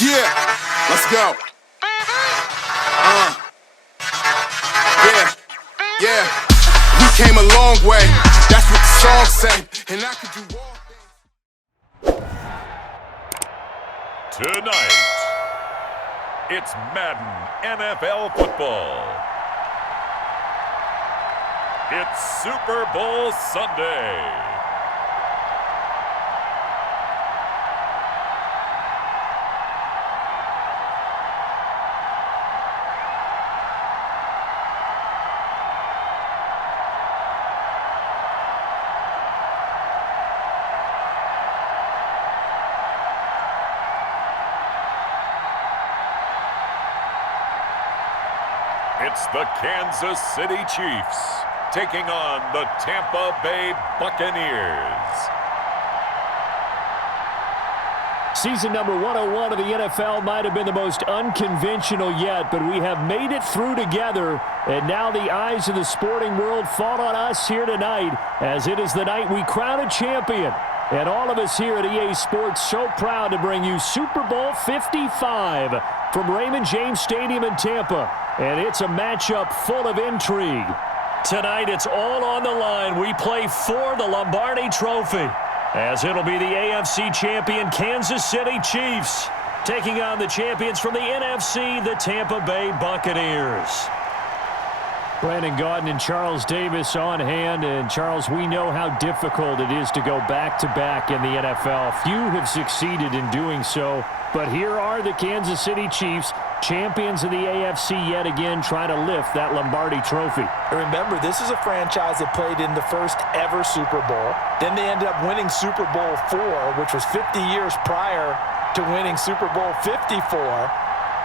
Yeah, let's go. Yeah. We came a long way. That's what the song say. And I could do all things. Tonight, it's Madden NFL football. It's Super Bowl Sunday. It's the Kansas City Chiefs taking on the Tampa Bay Buccaneers. Season number 101 of the NFL might have been the most unconventional yet, but we have made it through together, and now the eyes of the sporting world fall on us here tonight, as it is the night we crown a champion. And all of us here at EA Sports so proud to bring you Super Bowl 55 from Raymond James Stadium in Tampa. And it's a matchup full of intrigue. Tonight, it's all on the line. We play for the Lombardi Trophy, as it'll be the AFC champion Kansas City Chiefs taking on the champions from the NFC, the Tampa Bay Buccaneers. Brandon Gaudin and Charles Davis on hand. And, Charles, we know how difficult it is to go back-to-back in the NFL. Few have succeeded in doing so. But here are the Kansas City Chiefs, champions of the AFC yet again, trying to lift that Lombardi Trophy. Remember, this is a franchise that played in the first ever Super Bowl. Then they ended up winning Super Bowl IV, which was 50 years prior to winning Super Bowl 54.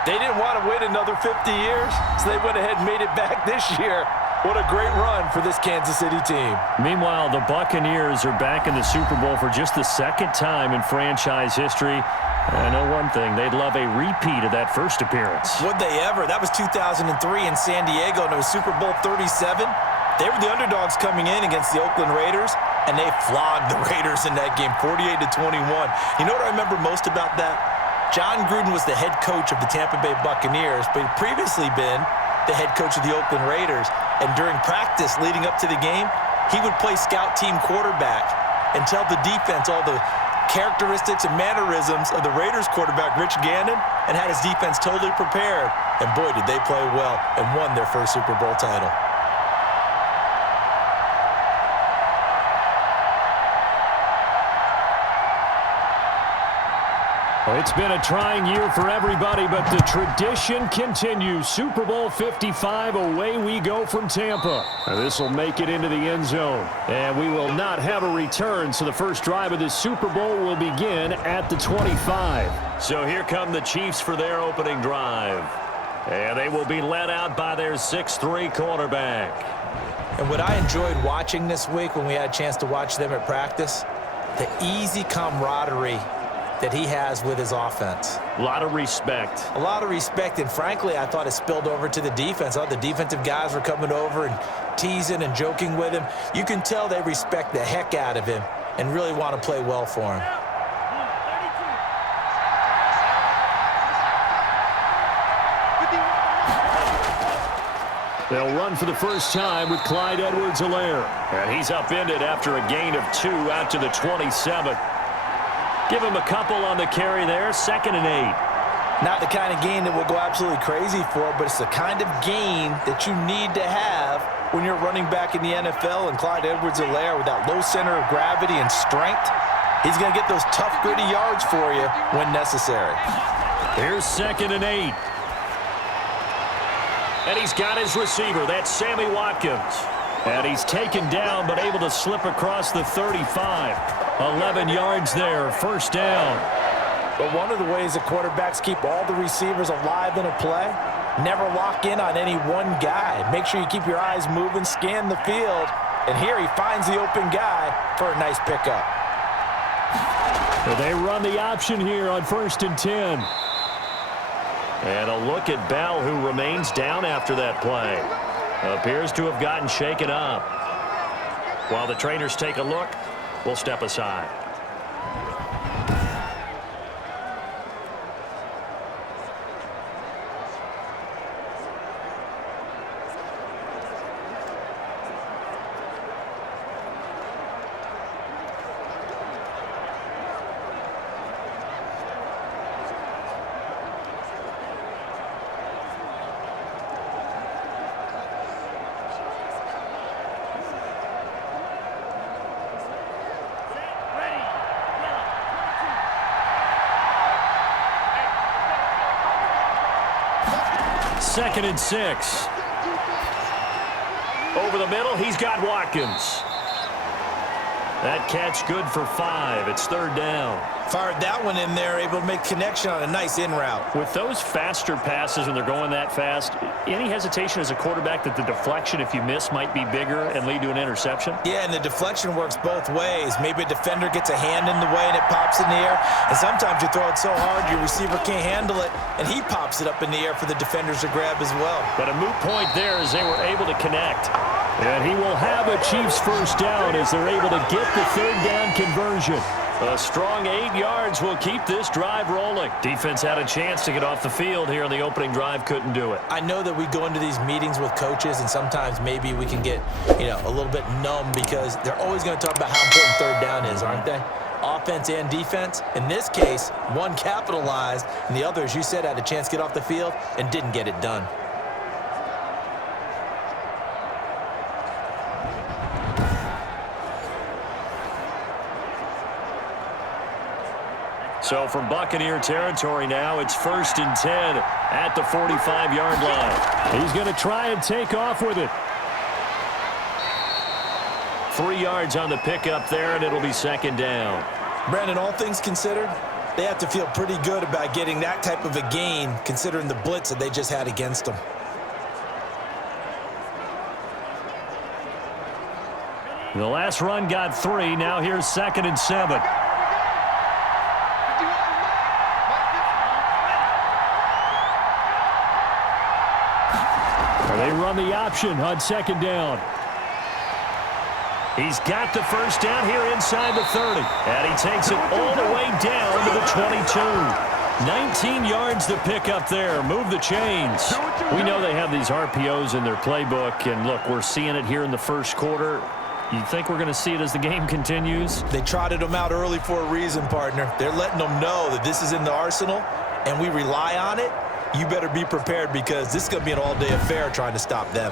They didn't want to wait another 50 years, so they went ahead and made it back this year. What a great run for this Kansas City team. Meanwhile, the Buccaneers are back in the Super Bowl for just the second time in franchise history. I know one thing, they'd love a repeat of that first appearance. Would they ever? That was 2003 in San Diego, and it was Super Bowl 37. They were the underdogs coming in against the Oakland Raiders, and they flogged the Raiders in that game, 48-21. You know what I remember most about that? John Gruden was the head coach of the Tampa Bay Buccaneers, but he'd previously been the head coach of the Oakland Raiders. And during practice leading up to the game, he would play scout team quarterback and tell the defense all the characteristics and mannerisms of the Raiders quarterback, Rich Gannon, and had his defense totally prepared. And boy, did they play well and won their first Super Bowl title. Well, it's been a trying year for everybody, but the tradition continues. Super Bowl 55, away we go from Tampa. This will make it into the end zone. And we will not have a return, so the first drive of this Super Bowl will begin at the 25. So here come the Chiefs for their opening drive. And they will be led out by their 6'3" quarterback. And what I enjoyed watching this week when we had a chance to watch them at practice, the easy camaraderie that he has with his offense. A lot of respect. A lot of respect, and frankly, I thought it spilled over to the defense. The defensive guys were coming over and teasing and joking with him. You can tell they respect the heck out of him and really want to play well for him. They'll run for the first time with Clyde Edwards-Helaire. And he's upended after a gain of 2 out to the 27. Give him a couple on the carry there, 2nd and 8. Not the kind of gain that we'll go absolutely crazy for, but it's the kind of gain that you need to have when you're running back in the NFL. And Clyde Edwards-Helaire, with that low center of gravity and strength, he's going to get those tough, gritty yards for you when necessary. Here's 2nd and 8. And he's got his receiver. That's Sammy Watkins. And he's taken down, but able to slip across the 35. 11 yards there, first down. But one of the ways that quarterbacks keep all the receivers alive in a play, never lock in on any one guy. Make sure you keep your eyes moving, scan the field. And here he finds the open guy for a nice pickup. They run the option here on 1st and 10. And a look at Bell, who remains down after that play. Appears to have gotten shaken up. While the trainers take a look, we'll step aside. 2nd and 6. Over the middle, he's got Watkins. That catch good for 5. It's 3rd down. Fired that one in there, able to make connection on a nice in route. With those faster passes when they're going that fast, any hesitation as a quarterback that the deflection, if you miss, might be bigger and lead to an interception? Yeah, and the deflection works both ways. Maybe a defender gets a hand in the way and it pops in the air. And sometimes you throw it so hard your receiver can't handle it, and he pops it up in the air for the defenders to grab as well. But a moot point there as they were able to connect. And he will have a Chiefs 1st down as they're able to get the 3rd down conversion. A strong 8 yards will keep this drive rolling. Defense had a chance to get off the field here in the opening drive, couldn't do it. I know that we go into these meetings with coaches, and sometimes maybe we can get, a little bit numb because they're always going to talk about how important 3rd down is, aren't they? Offense and defense. In this case, one capitalized, and the other, as you said, had a chance to get off the field and didn't get it done. So from Buccaneer territory now, it's 1st and 10 at the 45-yard line. He's going to try and take off with it. 3 yards on the pickup there, and it'll be 2nd down. Brandon, all things considered, they have to feel pretty good about getting that type of a gain, considering the blitz that they just had against them. The last run got 3. Now here's 2nd and 7. They run the option on 2nd down. He's got the 1st down here inside the 30. And he takes it all the way down to the 22. 19 yards to pick up there. Move the chains. We know they have these RPOs in their playbook. And look, we're seeing it here in the 1st quarter. You think we're going to see it as the game continues? They trotted them out early for a reason, partner. They're letting them know that this is in the arsenal, and we rely on it. You better be prepared because this is going to be an all-day affair trying to stop them.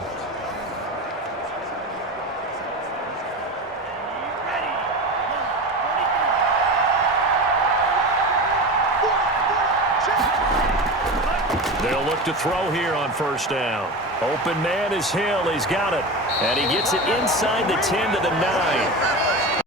They'll look to throw here on 1st down. Open man is Hill. He's got it. And he gets it inside the 10 to the 9.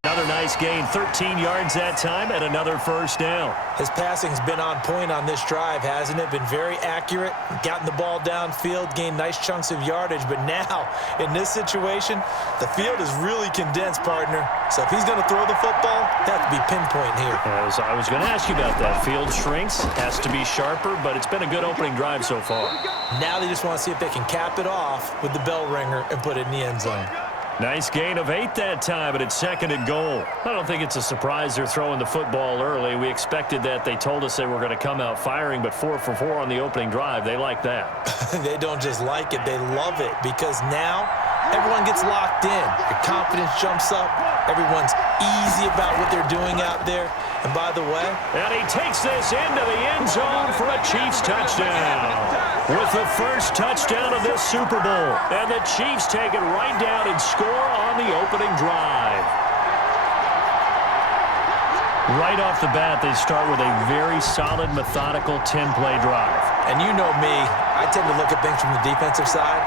Another nice gain, 13 yards that time, and another 1st down. His passing's been on point on this drive, hasn't it? Been very accurate, gotten the ball downfield, gained nice chunks of yardage. But now, in this situation, the field is really condensed, partner. So if he's going to throw the football, that has to be pinpoint here. As I was going to ask you about that, field shrinks, has to be sharper, but it's been a good opening drive so far. Now they just want to see if they can cap it off with the bell ringer and put it in the end zone. Nice gain of 8 that time, but it's 2nd and goal. I don't think it's a surprise they're throwing the football early. We expected that. They told us they were going to come out firing, but 4 for 4 on the opening drive. They like that. They don't just like it, they love it, because now everyone gets locked in. Your confidence jumps up. Everyone's easy about what they're doing out there. And by the way, and he takes this into the end zone for a Chiefs touchdown. With the 1st touchdown of this Super Bowl. And the Chiefs take it right down and score on the opening drive. Right off the bat, they start with a very solid, methodical 10-play drive. And you know me, I tend to look at things from the defensive side.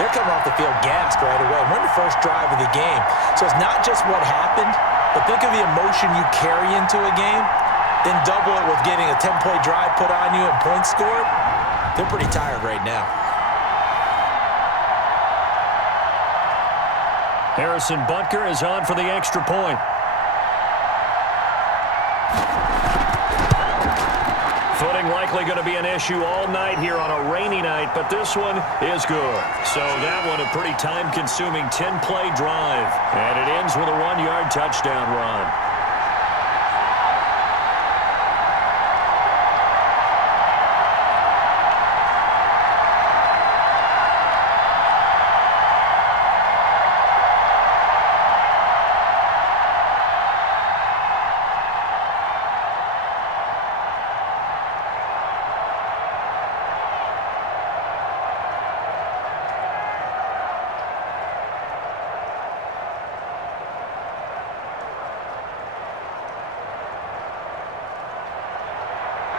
They're coming off the field gassed right away. We're in the 1st drive of the game. So it's not just what happened, but think of the emotion you carry into a game, then double it with getting a 10-play drive put on you and points scored. They're pretty tired right now. Harrison Butker is on for the extra point. Footing likely going to be an issue all night here on a rainy night, but this one is good. So that one a pretty time-consuming 10-play drive. And it ends with a 1-yard touchdown run.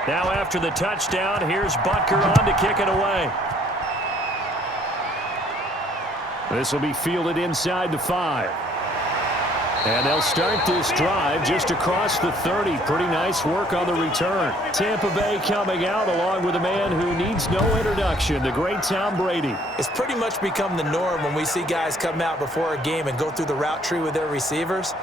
Now after the touchdown, here's Butker on to kick it away. This will be fielded inside the 5. And they'll start this drive just across the 30. Pretty nice work on the return. Tampa Bay coming out along with a man who needs no introduction, the great Tom Brady. It's pretty much become the norm when we see guys come out before a game and go through the route tree with their receivers.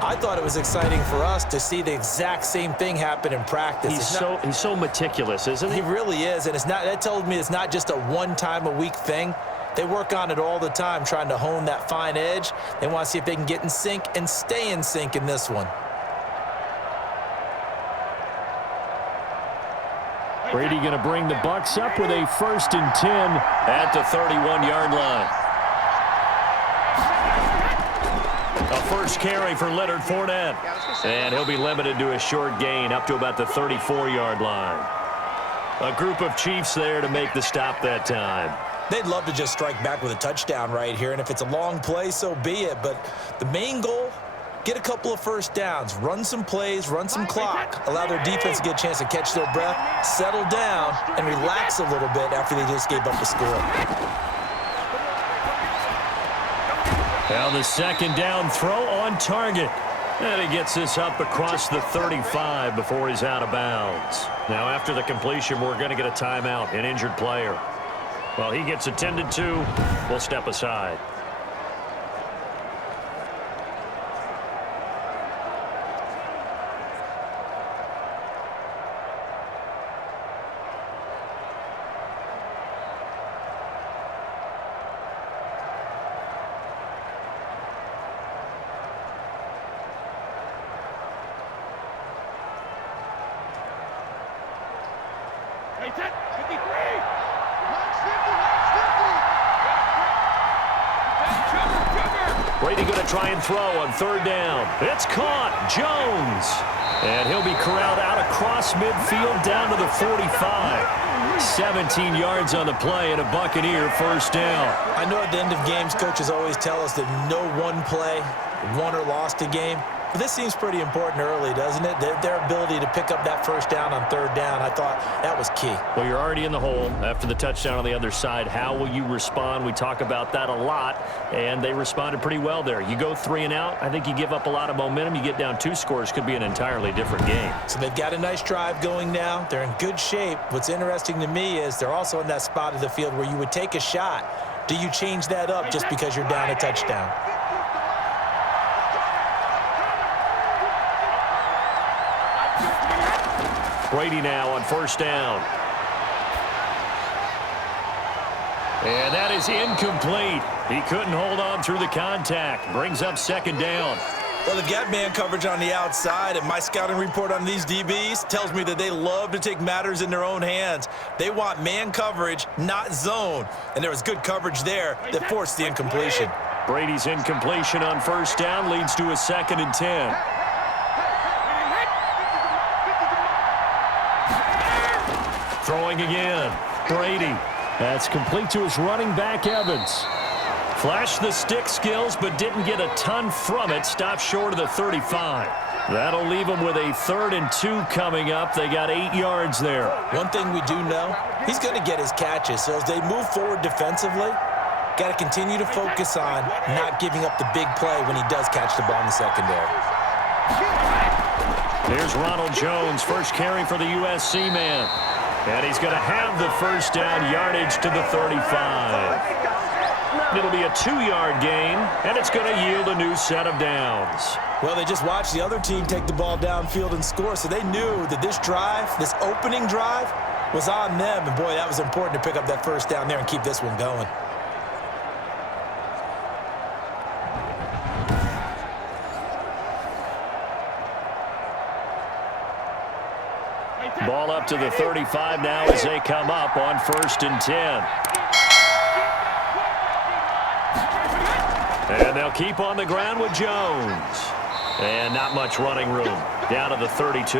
I thought it was exciting for us to see the exact same thing happen in practice. He's so meticulous, isn't he? He really is, and that tells me it's not just a one-time-a-week thing. They work on it all the time, trying to hone that fine edge. They want to see if they can get in sync and stay in sync in this one. Brady going to bring the Bucs up with a 1st and 10 at the 31-yard line. A first carry for Leonard Fournette. And he'll be limited to a short gain up to about the 34-yard line. A group of Chiefs there to make the stop that time. They'd love to just strike back with a touchdown right here, and if it's a long play, so be it. But the main goal, get a couple of first downs, run some plays, run some clock, allow their defense to get a chance to catch their breath, settle down, and relax a little bit after they just gave up the score. Now the second down throw on target. And he gets this up across the 35 before he's out of bounds. Now after the completion, we're going to get a timeout, an injured player. Well, he gets attended to. We'll step aside. Brady going to try and throw on 3rd down. It's caught. Jones. And he'll be corralled out across midfield down to the 45. 17 yards on the play and a Buccaneer 1st down. I know at the end of games, coaches always tell us that no one play won or lost a game. But this seems pretty important early, doesn't it? Their ability to pick up that 1st down on 3rd down, I thought that was key. Well, you're already in the hole after the touchdown on the other side. How will you respond? We talk about that a lot, and they responded pretty well there. You go 3 and out, I think you give up a lot of momentum. You get down 2 scores, could be an entirely different game. So they've got a nice drive going now. They're in good shape. What's interesting to me is they're also in that spot of the field where you would take a shot. Do you change that up just because you're down a touchdown? Brady now on 1st down. And that is incomplete. He couldn't hold on through the contact. Brings up 2nd down. Well, they've got man coverage on the outside, and my scouting report on these DBs tells me that they love to take matters in their own hands. They want man coverage, not zone. And there was good coverage there that forced the incompletion. Brady's incompletion on 1st down leads to a 2nd and 10. Throwing again. Brady. That's complete to his running back, Evans. Flashed the stick skills, but didn't get a ton from it. Stopped short of the 35. That'll leave him with a 3rd and 2 coming up. They got 8 yards there. One thing we do know, he's going to get his catches. So as they move forward defensively, got to continue to focus on not giving up the big play when he does catch the ball in the secondary. Here's Ronald Jones, first carry for the USC man. And he's going to have the 1st down, yardage to the 35. It'll be a 2-yard gain, and it's going to yield a new set of downs. Well, they just watched the other team take the ball downfield and score, so they knew that this drive, this opening drive, was on them. And, boy, that was important to pick up that 1st down there and keep this one going. Ball up to the 35 now as they come up on 1st and 10. And they'll keep on the ground with Jones. And not much running room. Down to the 32.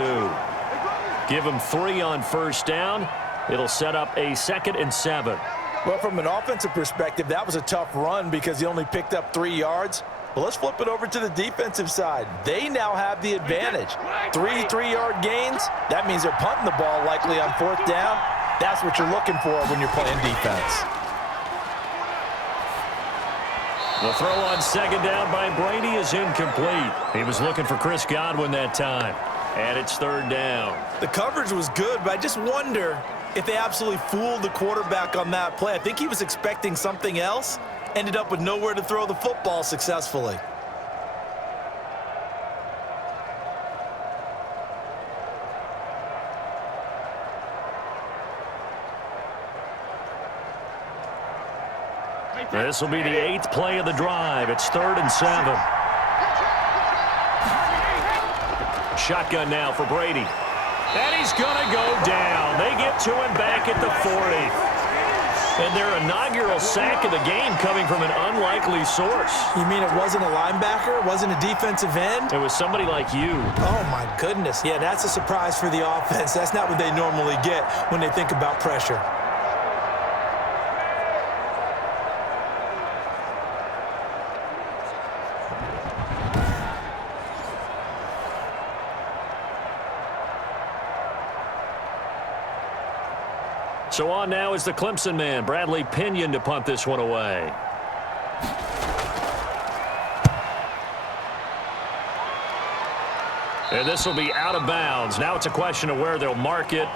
Give him 3 on 1st down. It'll set up a 2nd and 7. Well, from an offensive perspective, that was a tough run because he only picked up 3 yards. But let's flip it over to the defensive side. They now have the advantage. 3 3-yard gains. That means they're punting the ball likely on 4th down. That's what you're looking for when you're playing defense. The throw on second down by Brady is incomplete. He was looking for Chris Godwin that time. And it's third down. The coverage was good, but I just wonder if they absolutely fooled the quarterback on that play. I think he was expecting something else. Ended up with nowhere to throw the football successfully. This will be the 8th play of the drive. It's 3rd and 7. Shotgun now for Brady. And he's going to go down. They get to him back at the 40. And their inaugural sack of the game coming from an unlikely source. You mean it wasn't a linebacker? It wasn't a defensive end? It was somebody like you. Oh, my goodness. Yeah, that's a surprise for the offense. That's not what they normally get when they think about pressure. So on now is the Clemson man, Bradley Pinion, to punt this one away. And this will be out of bounds. Now it's a question of where they'll mark it.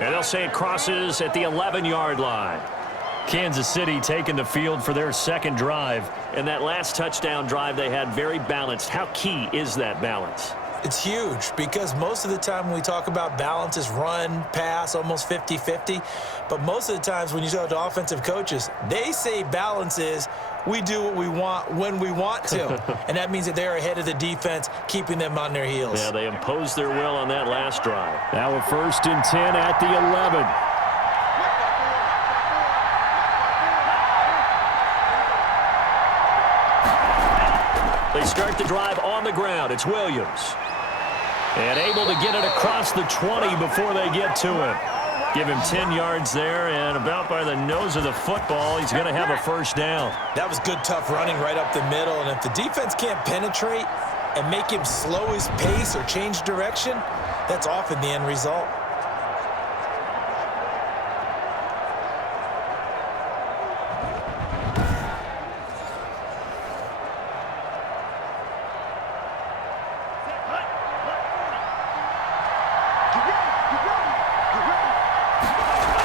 And they'll say it crosses at the 11-yard line. Kansas City taking the field for their second drive. And that last touchdown drive they had very balanced. How key is that balance? It's huge because most of the time when we talk about balance is run, pass, almost 50-50. But most of the times when you talk to offensive coaches, they say balance is we do what we want when we want to. And that means that they're ahead of the defense, keeping them on their heels. Yeah, they imposed their will on that last drive. Now a 1st and 10 at the 11. They start the drive on the ground. It's Williams. And able to get it across the 20 before they get to him. Give him 10 yards there, and about by the nose of the football, he's going to have a 1st down. That was good, tough running right up the middle. And if the defense can't penetrate and make him slow his pace or change direction, that's often the end result.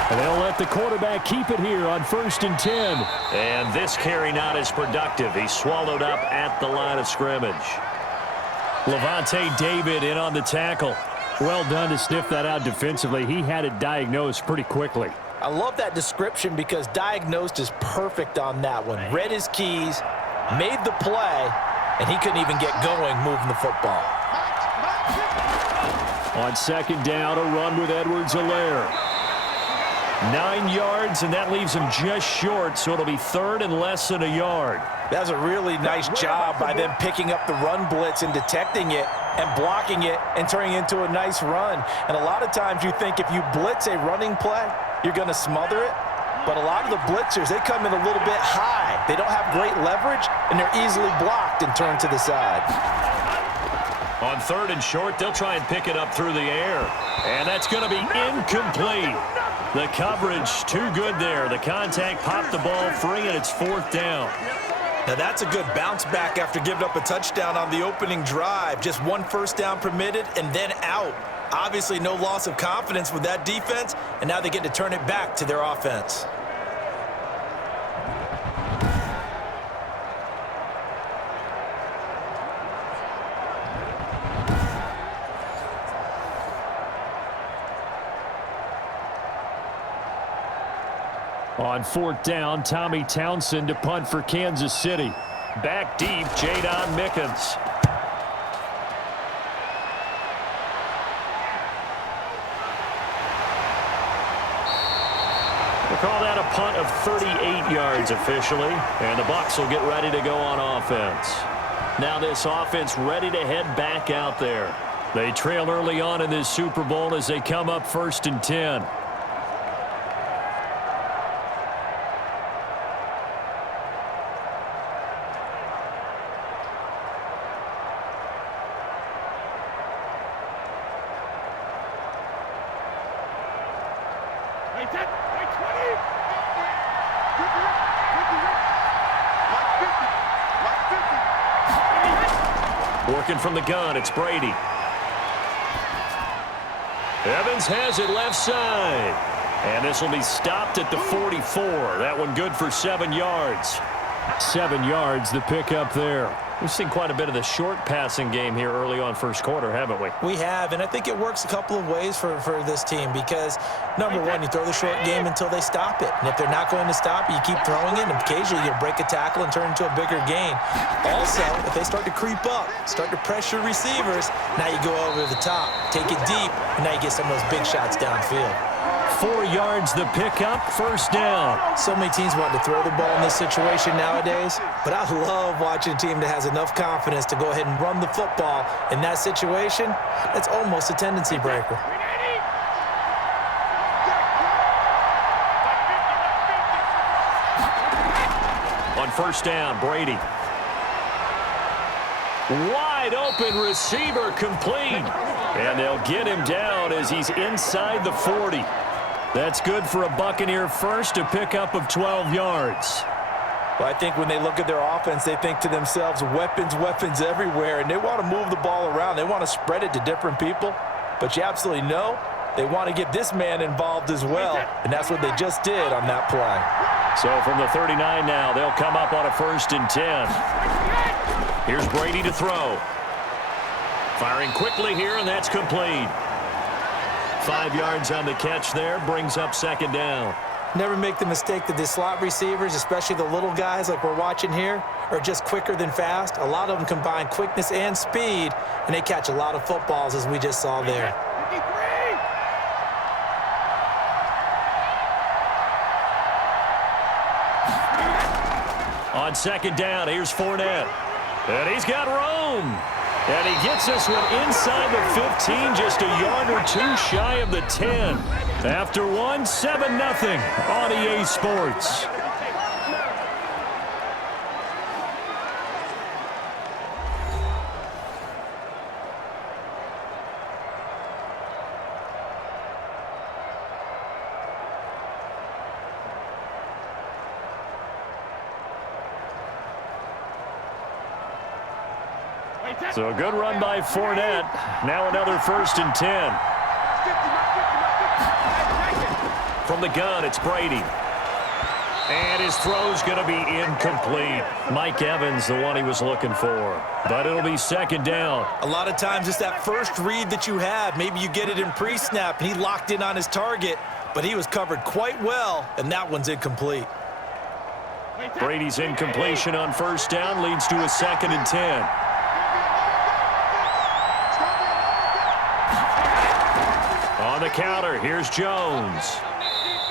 They'll let the quarterback keep it here on 1st and 10. And this carry not as productive. He's swallowed up at the line of scrimmage. Levante David in on the tackle. Well done to sniff that out defensively. He had it diagnosed pretty quickly. I love that description because diagnosed is perfect on that one. Read his keys, made the play, and he couldn't even get going moving the football. On 2nd down, a run with Edwards-Helaire. 9 yards, and that leaves him just short, so it'll be 3rd and less than a yard. That's a really nice job by them picking up the run blitz and detecting it and blocking it and turning it into a nice run. And a lot of times you think if you blitz a running play, you're going to smother it. But a lot of the blitzers, they come in a little bit high. They don't have great leverage, and they're easily blocked and turned to the side. On 3rd and short, they'll try and pick it up through the air. And that's going to be incomplete. The coverage too good there. The contact popped the ball free, and it's 4th down. Now that's a good bounce back after giving up a touchdown on the opening drive. Just 1 1st down permitted and then out. Obviously no loss of confidence with that defense, and now they get to turn it back to their offense. On 4th down, Tommy Townsend to punt for Kansas City. Back deep, Jadon Mickens. We'll call that a punt of 38 yards officially, and the Bucs will get ready to go on offense. Now this offense ready to head back out there. They trail early on in this Super Bowl as they come up 1st and 10. Working from the gun, it's Brady. Evans has it left side. And this will be stopped at the 44. That one good for 7 yards. 7 yards, the pickup there. We've seen quite a bit of the short passing game here early on first quarter, haven't we? We have, and I think it works a couple of ways for this team because, number one, you throw the short game until they stop it. And if they're not going to stop it, you keep throwing it, and occasionally you break a tackle and turn into a bigger gain. Also, if they start to creep up, start to pressure receivers, now you go over the top, take it deep, and now you get some of those big shots downfield. 4 yards the pickup, first down. So many teams want to throw the ball in this situation nowadays, but I love watching a team that has enough confidence to go ahead and run the football in that situation. That's almost a tendency breaker. On first down, Brady. Wide open receiver complete. And they'll get him down as he's inside the 40. That's good for a Buccaneer first, a pickup of 12 yards. Well, I think when they look at their offense, they think to themselves, weapons, weapons everywhere, and they want to move the ball around. They want to spread it to different people, but you absolutely know they want to get this man involved as well, and that's what they just did on that play. So from the 39 now, they'll come up on a 1st and 10. Here's Brady to throw. Firing quickly here, and that's complete. 5 yards on the catch there, brings up 2nd down. Never make the mistake that the slot receivers, especially the little guys like we're watching here, are just quicker than fast. A lot of them combine quickness and speed, and they catch a lot of footballs, as we just saw there. On 2nd down, here's Fournette. And he's got room. And he gets this one inside the 15, just a yard or two shy of the 10. After one, 7-0 on EA Sports. So a good run by Fournette. Now another 1st and 10. From the gun, it's Brady. And his throw's going to be incomplete. Mike Evans, the one he was looking for. But it'll be 2nd down. A lot of times it's that first read that you have. Maybe you get it in pre-snap, and he locked in on his target, but he was covered quite well, and that one's incomplete. Brady's incompletion on 1st down leads to a 2nd and 10. On the counter, here's Jones.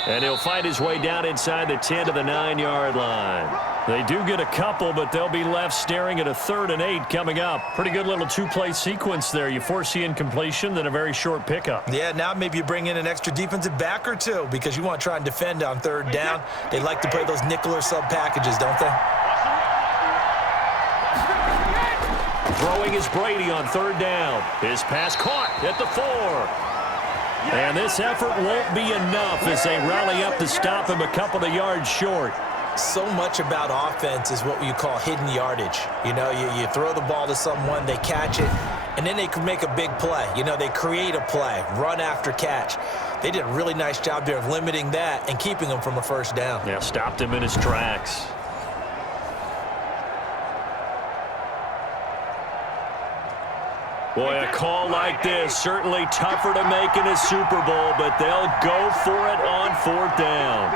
And he'll find his way down inside the 10 to the 9-yard line. They do get a couple, but they'll be left staring at a 3rd and 8 coming up. Pretty good little 2-play sequence there. You force the incompletion, then a very short pickup. Yeah, now maybe you bring in an extra defensive back or two because you want to try and defend on 3rd down. They like to play those nickel or sub packages, don't they? Throwing is Brady on 3rd down. His pass caught at the 4. And this effort won't be enough as they rally up to stop him a couple of yards short. So much about offense is what you call hidden yardage. You know, you throw the ball to someone, they catch it, and then they can make a big play. You know, they create a play, run after catch. They did a really nice job there of limiting that and keeping him from a 1st down. Yeah, stopped him in his tracks. Boy, a call like this, certainly tougher to make in a Super Bowl, but they'll go for it on 4th down.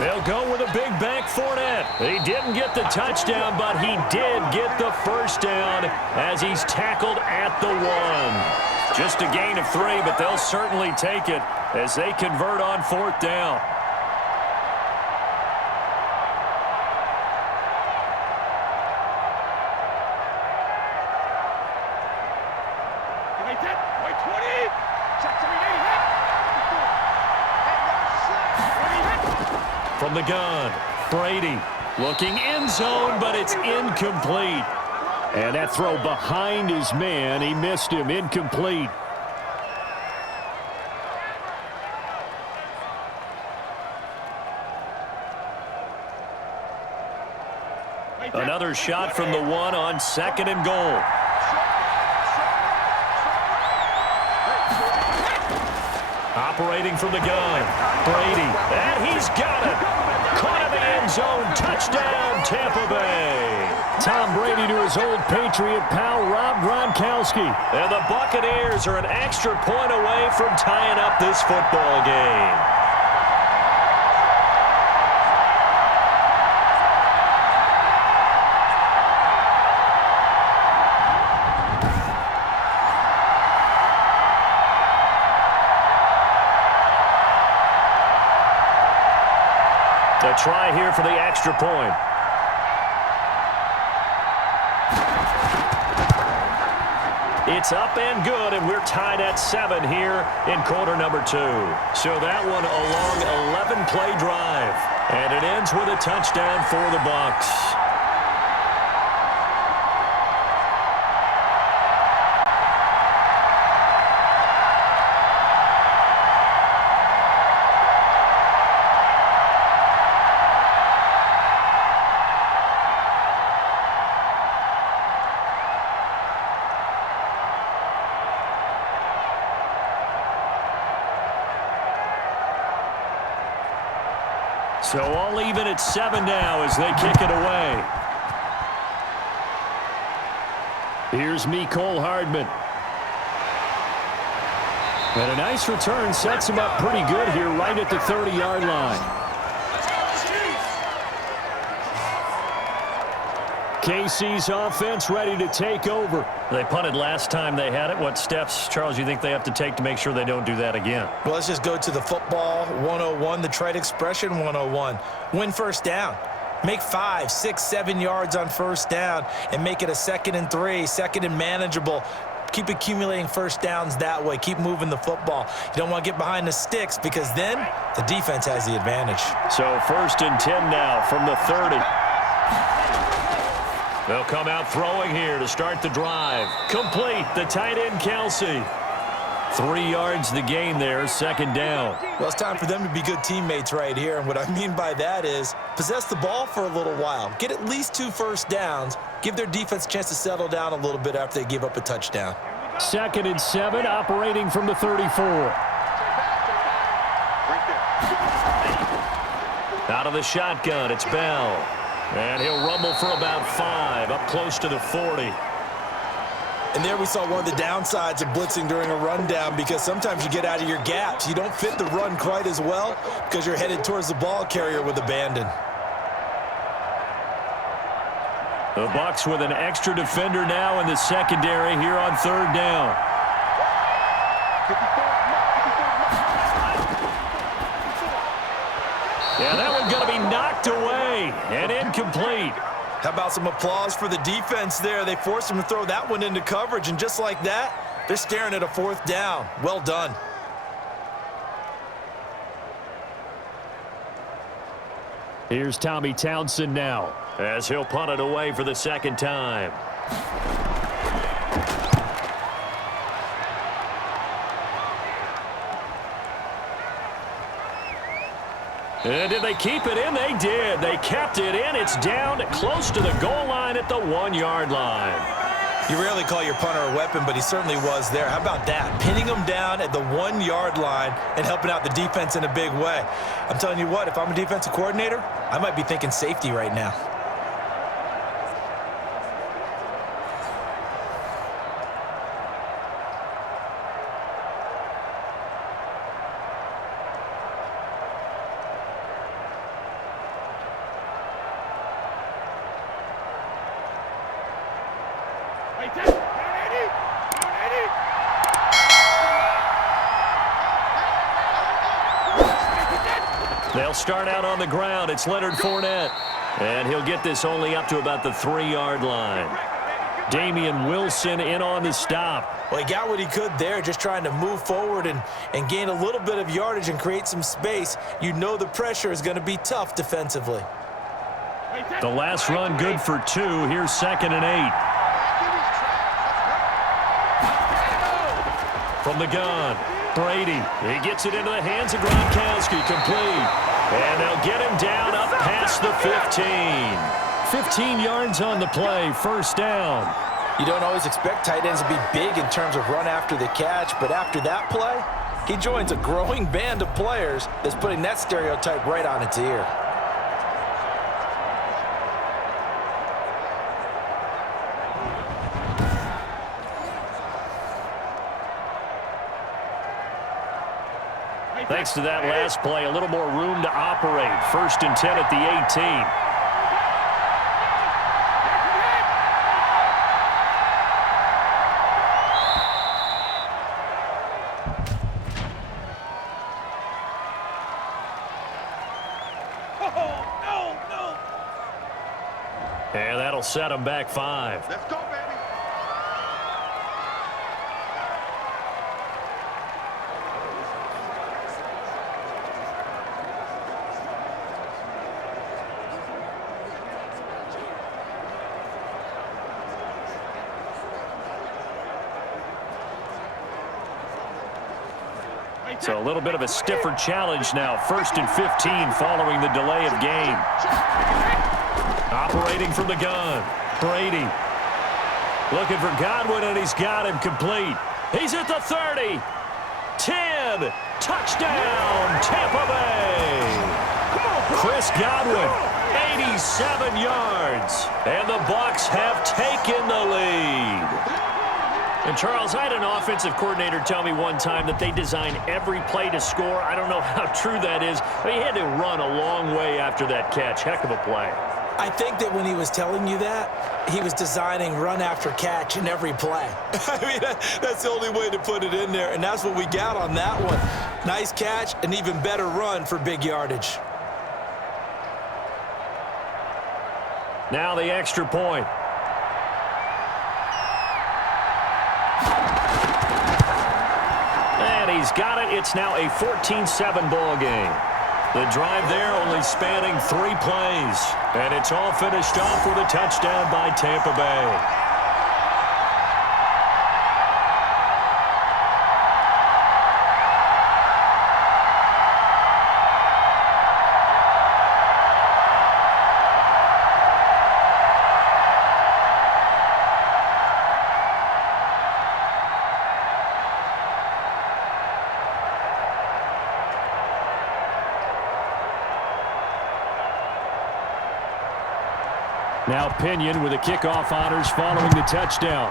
They'll go with a big bank Fournette. He didn't get the touchdown, but he did get the 1st down as he's tackled at the 1. Just a gain of 3, but they'll certainly take it as they convert on 4th down. From the gun, Brady looking end zone, but it's incomplete. And that throw behind his man, he missed him, incomplete. Another shot from the one on 2nd and goal. Operating from the gun, Brady, and he's got it. Caught in the end zone, touchdown, Tampa Bay. Tom Brady to his old Patriot pal, Rob Gronkowski. And the Buccaneers are an extra point away from tying up this football game. A try here for the extra point. It's up and good, and we're tied at 7 here in quarter number 2. So that one a long 11-play drive. And it ends with a touchdown for the Bucs. So all even at 7 now as they kick it away. Here's Mecole Hardman. And a nice return sets him up pretty good here right at the 30-yard line. KC's offense ready to take over. They punted last time they had it. What steps, Charles, you think they have to take to make sure they don't do that again? Well, let's just go to the football 101, the trade expression 101. Win first down. Make 5, 6, 7 yards on first down and make it a 2nd and 3, 2nd and manageable. Keep accumulating first downs that way. Keep moving the football. You don't want to get behind the sticks because then the defense has the advantage. So 1st and 10 now from the 30. They'll come out throwing here to start the drive. Complete, the tight end, Kelsey. 3 yards the gain there, 2nd down. Well, it's time for them to be good teammates right here. And what I mean by that is possess the ball for a little while. Get at least 2 first downs. Give their defense a chance to settle down a little bit after they give up a touchdown. 2nd and 7, operating from the 34. Out of the shotgun, it's Bell. And he'll rumble for about 5, up close to the 40. And there we saw one of the downsides of blitzing during a rundown because sometimes you get out of your gaps. You don't fit the run quite as well because you're headed towards the ball carrier with abandon. The Bucs with an extra defender now in the secondary here on 3rd down. Yeah, that one's going to be knocked away and incomplete. How about some applause for the defense there? They forced him to throw that one into coverage, and just like that, they're staring at a 4th down. Well done. Here's Tommy Townsend now as he'll punt it away for the 2nd time. And did they keep it in? They did. They kept it in. It's down close to the goal line at the 1-yard line. You rarely call your punter a weapon, but he certainly was there. How about that? Pinning him down at the 1-yard line and helping out the defense in a big way. I'm telling you what, if I'm a defensive coordinator, I might be thinking safety right now. They'll start out on the ground. It's Leonard Fournette. And he'll get this only up to about the 3-yard line. Damian Wilson in on the stop. Well, he got what he could there, just trying to move forward and gain a little bit of yardage and create some space. You know the pressure is going to be tough defensively. The last run good for 2. Here's 2nd and 8. From the gun, Brady. He gets it into the hands of Gronkowski, complete. And they'll get him down up past the 15. 15 yards on the play, first down. You don't always expect tight ends to be big in terms of run after the catch, but after that play, he joins a growing band of players that's putting that stereotype right on its ear. Thanks to that last play, a little more room to operate. 1st and 10 at the 18. And that'll set him back 5. Let's go, baby. So a little bit of a stiffer challenge now. 1st and 15 following the delay of game. Operating from the gun. Brady. Looking for Godwin, and he's got him complete. He's at the 30. 10. Touchdown, Tampa Bay. Chris Godwin, 87 yards. And the Bucs have taken the lead. And, Charles, I had an offensive coordinator tell me one time that they design every play to score. I don't know how true that is, but he had to run a long way after that catch. Heck of a play. I think that when he was telling you that, he was designing run after catch in every play. I mean, that's the only way to put it in there, and that's what we got on that one. Nice catch, an even better run for big yardage. Now the extra point. And he's got it. It's now a 14-7 ball game. The drive there only spanning 3 plays. And it's all finished off with a touchdown by Tampa Bay. Now Pinion with the kickoff honors following the touchdown.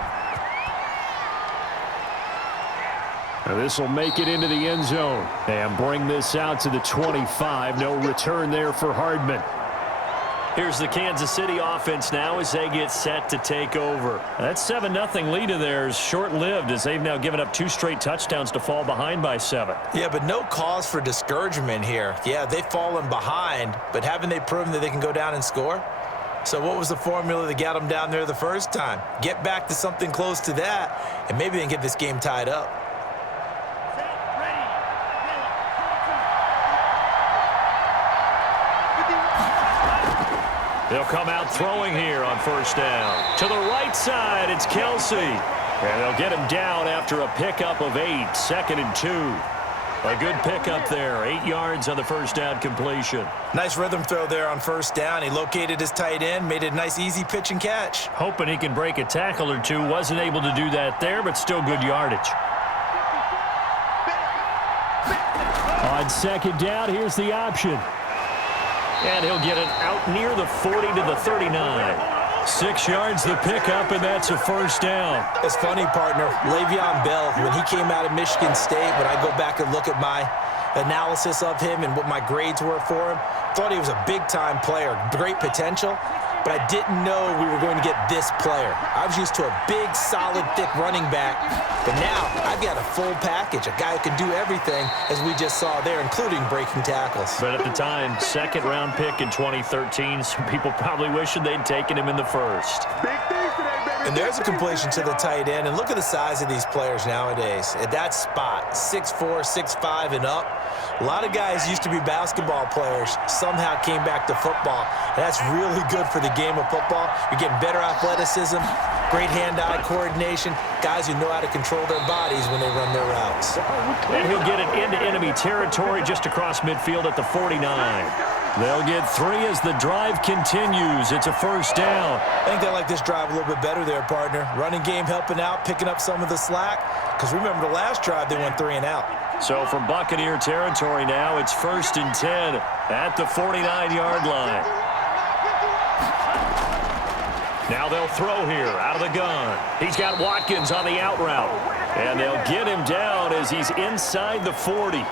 Now this will make it into the end zone and bring this out to the 25. No return there for Hardman. Here's the Kansas City offense now as they get set to take over. That 7-0 lead of theirs short-lived as they've now given up 2 straight touchdowns to fall behind by 7. Yeah, but no cause for discouragement here. Yeah, they've fallen behind, but haven't they proven that they can go down and score? So what was the formula that got them down there the first time? Get back to something close to that, and maybe they can get this game tied up. They'll come out throwing here on first down. To the right side, it's Kelsey. And they'll get him down after a pickup of 8, 2nd and 2. A good pickup there, 8 yards on the first down completion. Nice rhythm throw there on first down. He located his tight end, made it a nice easy pitch and catch. Hoping he can break a tackle or two. Wasn't able to do that there, but still good yardage. On second down, here's the option. And he'll get it out near the 40 to the 39. 6 yards the pickup, and that's a first down. It's funny, partner. Le'Veon Bell, when he came out of Michigan State, when I go back and look at my analysis of him and what my grades were for him, thought he was a big-time player, great potential, but I didn't know we were going to get this player. I was used to a big, solid, thick running back, but now I've got a full package, a guy who can do everything, as we just saw there, including breaking tackles. But at the time, second-round pick in 2013, some people probably wishing they'd taken him in the first. Big things today, baby. And there's a completion to the tight end, and look at the size of these players nowadays. At that spot, 6'4", 6'5", and up. A lot of guys used to be basketball players, somehow came back to football. And that's really good for the game of football. You're getting better athleticism, great hand-eye coordination, guys who know how to control their bodies when they run their routes. And he'll get it into enemy territory just across midfield at the 49. They'll get 3 as the drive continues. It's a first down. I think they like this drive a little bit better there, partner. Running game helping out, picking up some of the slack. Because remember, the last drive, they went 3 and out. So from Buccaneer territory now, it's 1st and 10 at the 49-yard line. Now they'll throw here out of the gun. He's got Watkins on the out route. And they'll get him down as he's inside the 40.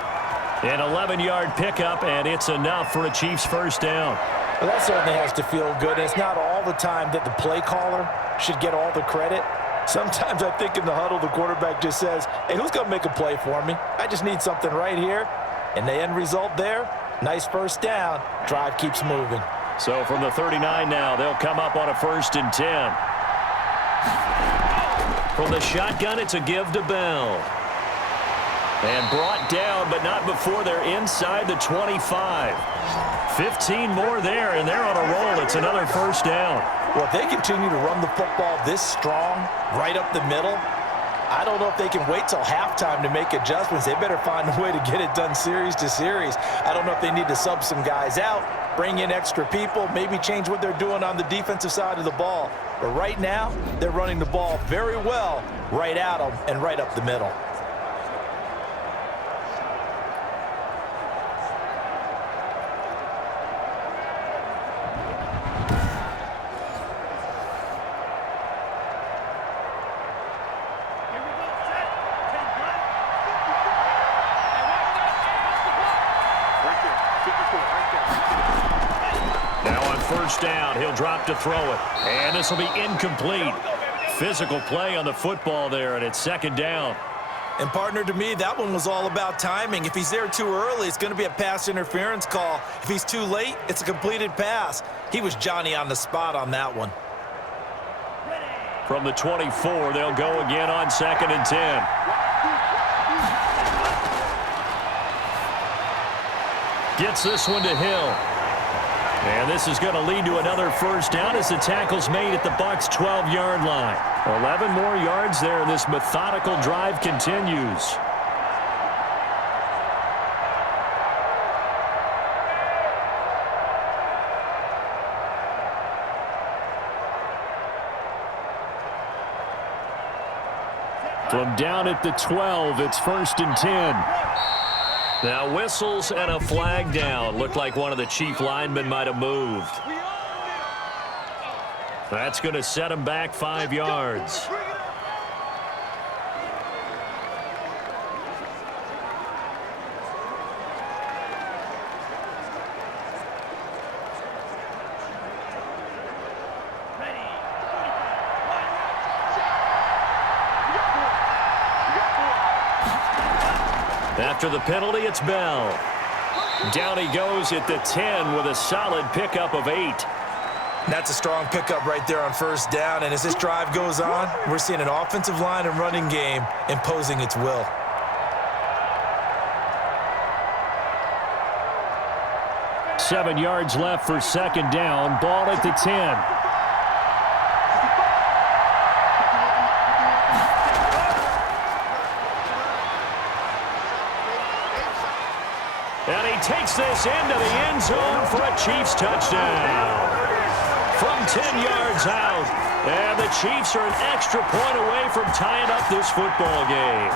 An 11-yard pickup, and it's enough for a Chiefs first down. Well, that certainly has to feel good. It's not all the time that the play caller should get all the credit. Sometimes I think in the huddle, the quarterback just says, hey, who's going to make a play for me? I just need something right here. And the end result there, nice first down. Drive keeps moving. So from the 39 now, they'll come up on a 1st and 10. From the shotgun, it's a give to Bell. And brought down, but not before they're inside the 25. 15 more there, and they're on a roll. It's another first down. Well, if they continue to run the football this strong, right up the middle, I don't know if they can wait till halftime to make adjustments. They better find a way to get it done series to series. I don't know if they need to sub some guys out, bring in extra people, maybe change what they're doing on the defensive side of the ball. But right now, they're running the ball very well right at them and right up the middle. Down, he'll drop to throw it, and this will be incomplete. Physical play on the football there, and it's 2nd down. And partner, to me, that one was all about timing. If he's there too early, it's going to be a pass interference call. If he's too late, it's a completed pass. He was Johnny on the spot on that one. From the 24, they'll go again on 2nd and 10. Gets this one to Hill. And this is going to lead to another first down as the tackle's made at the Bucs' 12-yard line. 11 more yards there, and this methodical drive continues. From down at the 12, it's 1st and 10. Now whistles and a flag down. Looked like one of the Chief linemen might have moved. That's going to set him back 5 yards. After the penalty, it's Bell. Down he goes at the 10 with a solid pickup of 8. That's a strong pickup right there on first down. And as this drive goes on, we're seeing an offensive line and running game imposing its will. Seven yards left for 2nd down. Ball at the 10. And he takes this into the end zone for a Chiefs touchdown. From 10 yards out. And the Chiefs are an extra point away from tying up this football game.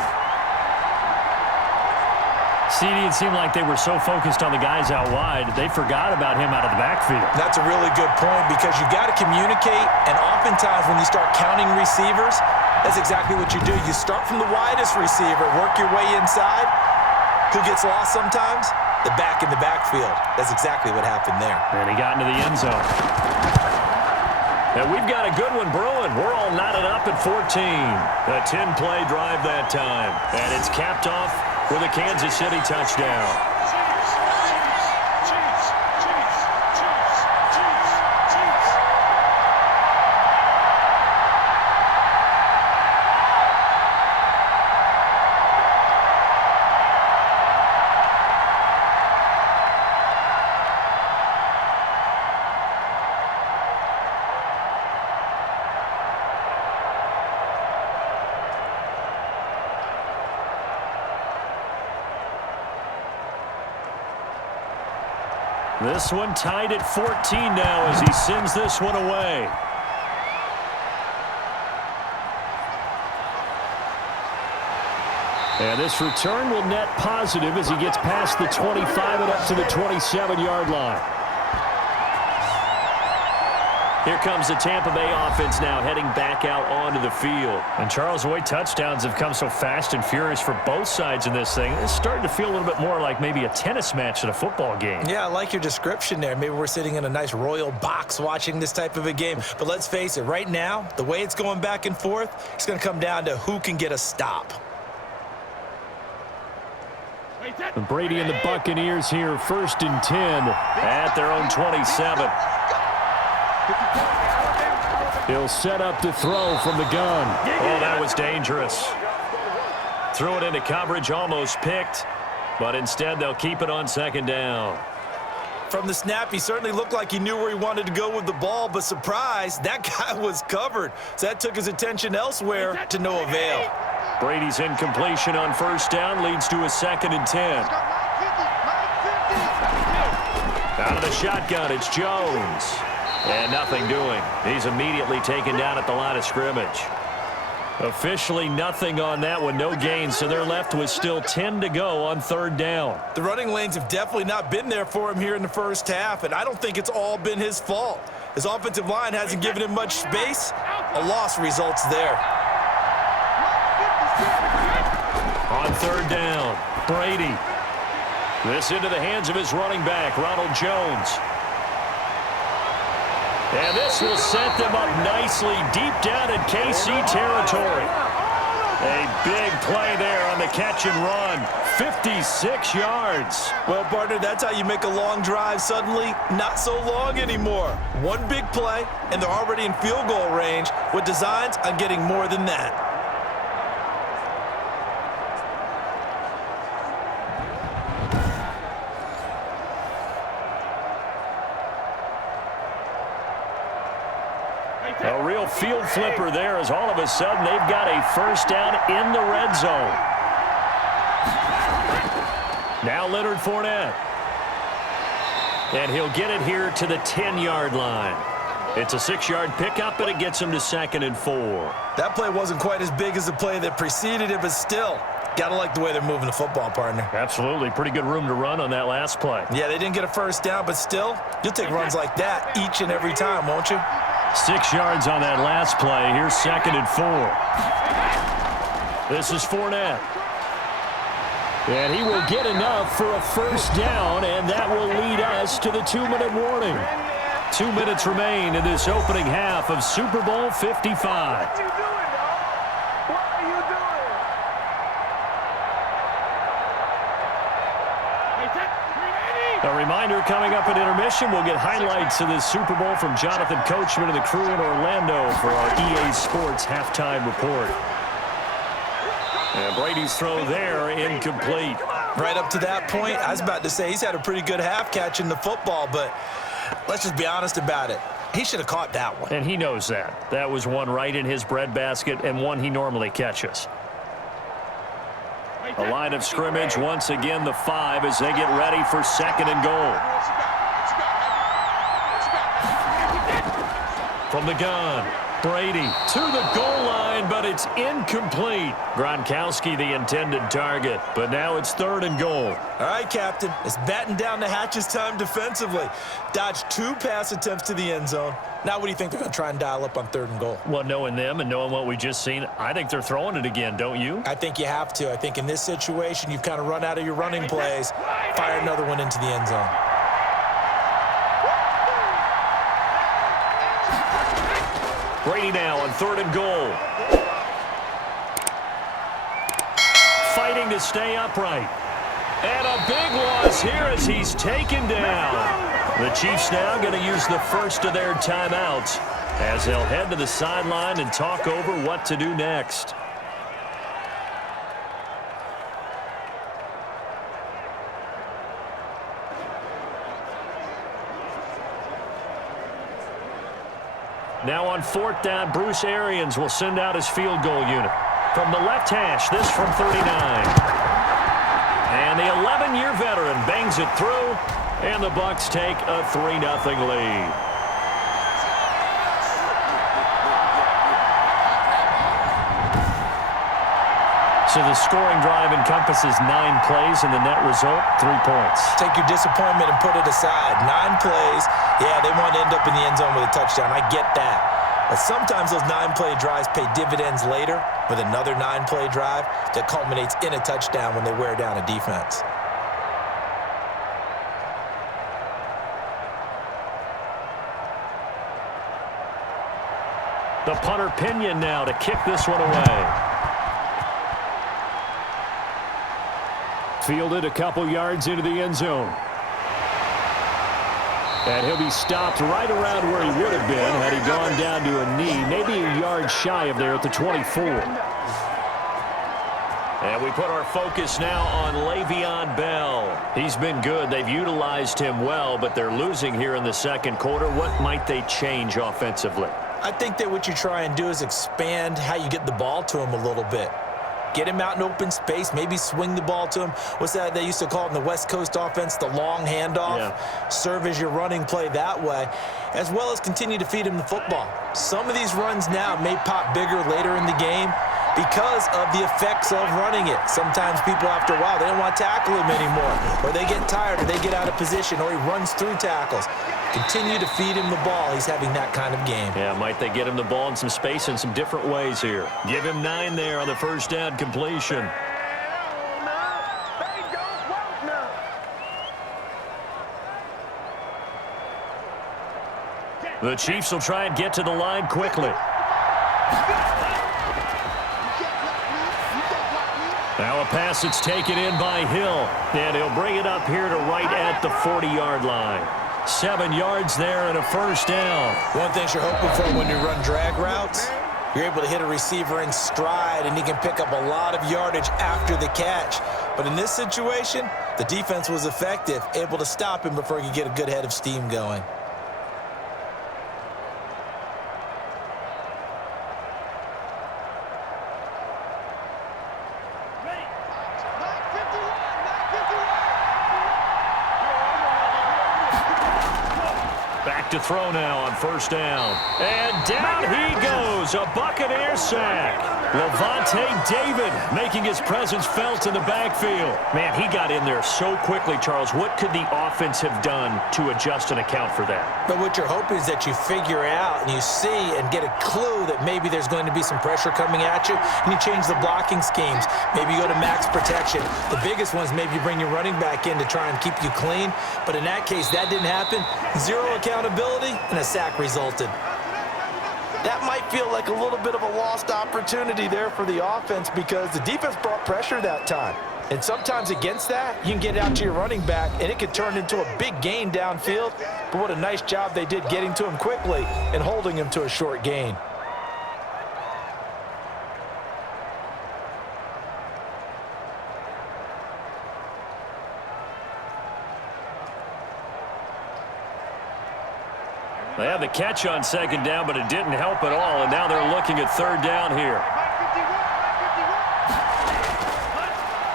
CD, it seemed like they were so focused on the guys out wide, they forgot about him out of the backfield. That's a really good point because you got to communicate, and oftentimes when you start counting receivers, that's exactly what you do. You start from the widest receiver, work your way inside. Who gets lost sometimes? The back in the backfield. That's exactly what happened there. And he got into the end zone. And we've got a good one brewing. We're all knotted up at 14. A 10-play drive that time. And it's capped off with a Kansas City touchdown. This one tied at 14 now as he sends this one away. And this return will net positive as he gets past the 25 and up to the 27-yard line. Here comes the Tampa Bay offense now heading back out onto the field. And Charles, the way touchdowns have come so fast and furious for both sides in this thing, it's starting to feel a little bit more like maybe a tennis match than a football game. Yeah, I like your description there. Maybe we're sitting in a nice royal box watching this type of a game. But let's face it, right now, the way it's going back and forth, it's going to come down to who can get a stop. And Brady and the Buccaneers here, 1st and 10 at their own 27. He'll set up to throw from the gun. Oh, that was dangerous. Threw it into coverage, almost picked, but instead they'll keep it on 2nd down. From the snap, he certainly looked like he knew where he wanted to go with the ball, but surprise, that guy was covered. So that took his attention elsewhere to no avail. Brady's incompletion on 1st down leads to a 2nd and 10. Out of the shotgun, it's Jones. And nothing doing. He's immediately taken down at the line of scrimmage. Officially nothing on that one, no gain, so they're left with still 10 to go on 3rd down. The running lanes have definitely not been there for him here in the first half, and I don't think it's all been his fault. His offensive line hasn't given him much space. A loss results there. On 3rd down, Brady. This into the hands of his running back, Ronald Jones. And this will set them up nicely deep down in KC territory. A big play there on the catch and run. 56 yards. Well, partner, that's how you make a long drive suddenly not so long anymore. One big play, and they're already in field goal range with designs on getting more than that. A real field flipper there as all of a sudden they've got a 1st down in the red zone. Now Leonard Fournette. And he'll get it here to the 10-yard line. It's a 6-yard pickup, but it gets him to 2nd and 4. That play wasn't quite as big as the play that preceded it, but still, got to like the way they're moving the football, partner. Absolutely. Pretty good room to run on that last play. Yeah, they didn't get a 1st down, but still, you'll take runs like that each and every time, won't you? 6 yards on that last play. Here's 2nd and 4. This is Fournette. And he will get enough for a 1st down, and that will lead us to the 2-minute warning. 2 minutes remain in this opening half of Super Bowl 55. A reminder, coming up at intermission, we'll get highlights of this Super Bowl from Jonathan Coachman and the crew in Orlando for our EA Sports halftime report. And Brady's throw there, incomplete. Right up to that point, I was about to say he's had a pretty good half catching the football, but let's just be honest about it. He should have caught that one. And he knows that. That was one right in his breadbasket and one he normally catches. A line of scrimmage, once again the 5 as they get ready for 2nd and goal. From the gun, Brady to the goal line, but it's incomplete. Gronkowski the intended target, but now it's 3rd and goal. All right, Captain, it's batten down the hatches time defensively. Dodged 2 pass attempts to the end zone. Now what do you think they're going to try and dial up on 3rd and goal? Well, knowing them and knowing what we just seen, I think they're throwing it again, don't you? I think you have to. I think in this situation, you've kind of run out of your running plays. Fire another one into the end zone. Brady now on 3rd and goal. Fighting to stay upright. And a big loss here as he's taken down. The Chiefs now going to use the first of their timeouts as they'll head to the sideline and talk over what to do next. Now on 4th down, Bruce Arians will send out his field goal unit. From the left hash, this from 39. And the 11-year veteran bangs it through, And the Bucs take a 3-0 lead. So the scoring drive encompasses 9 plays, and the net result, 3 points. Take your disappointment and put it aside. 9 plays, yeah, they want to end up in the end zone with a touchdown. I get that. But sometimes those 9-play drives pay dividends later with another 9-play drive that culminates in a touchdown when they wear down a defense. The punter Pinion now to kick this one away. Fielded a couple yards into the end zone. And he'll be stopped right around where he would have been had he gone down to a knee, maybe a yard shy of there at the 24. And we put our focus now on Le'Veon Bell. He's been good. They've utilized him well, but they're losing here in the second quarter. What might they change offensively? I think that what you try and do is expand how you get the ball to him a little bit. Get him out in open space, maybe swing the ball to him. What's that they used to call it in the West Coast offense, the long handoff? Yeah. Serve as your running play that way, as well as continue to feed him the football. Some of these runs now may pop bigger later in the game because of the effects of running it. Sometimes people, after a while, they don't want to tackle him anymore, or they get tired, or they get out of position, or he runs through tackles. Continue to feed him the ball. He's having that kind of game. Yeah, might they get him the ball in some space in some different ways here. Give him 9 there on the first down completion. The Chiefs will try and get to the line quickly. Now a pass that's taken in by Hill, and he'll bring it up here to right at the 40-yard line. 7 yards there and a first down. One thing you're hoping for when you run drag routes, you're able to hit a receiver in stride, and he can pick up a lot of yardage after the catch. But in this situation, the defense was effective, able to stop him before he could get a good head of steam going. To throw now on first down. And down he goes. A Buccaneers sack. Levante David making his presence felt in the backfield. Man, he got in there so quickly, Charles. What could the offense have done to adjust and account for that? But what you're hoping is that you figure out and you see and get a clue that maybe there's going to be some pressure coming at you, and you change the blocking schemes. Maybe you go to max protection. The biggest ones, maybe you bring your running back in to try and keep you clean. But in that case, that didn't happen. Zero accountability, and a sack resulted. That might feel like a little bit of a lost opportunity there for the offense because the defense brought pressure that time. And sometimes against that, you can get it out to your running back, and it could turn into a big gain downfield. But what a nice job they did getting to him quickly and holding him to a short gain. They had the catch on second down, but it didn't help at all, and now they're looking at third down here.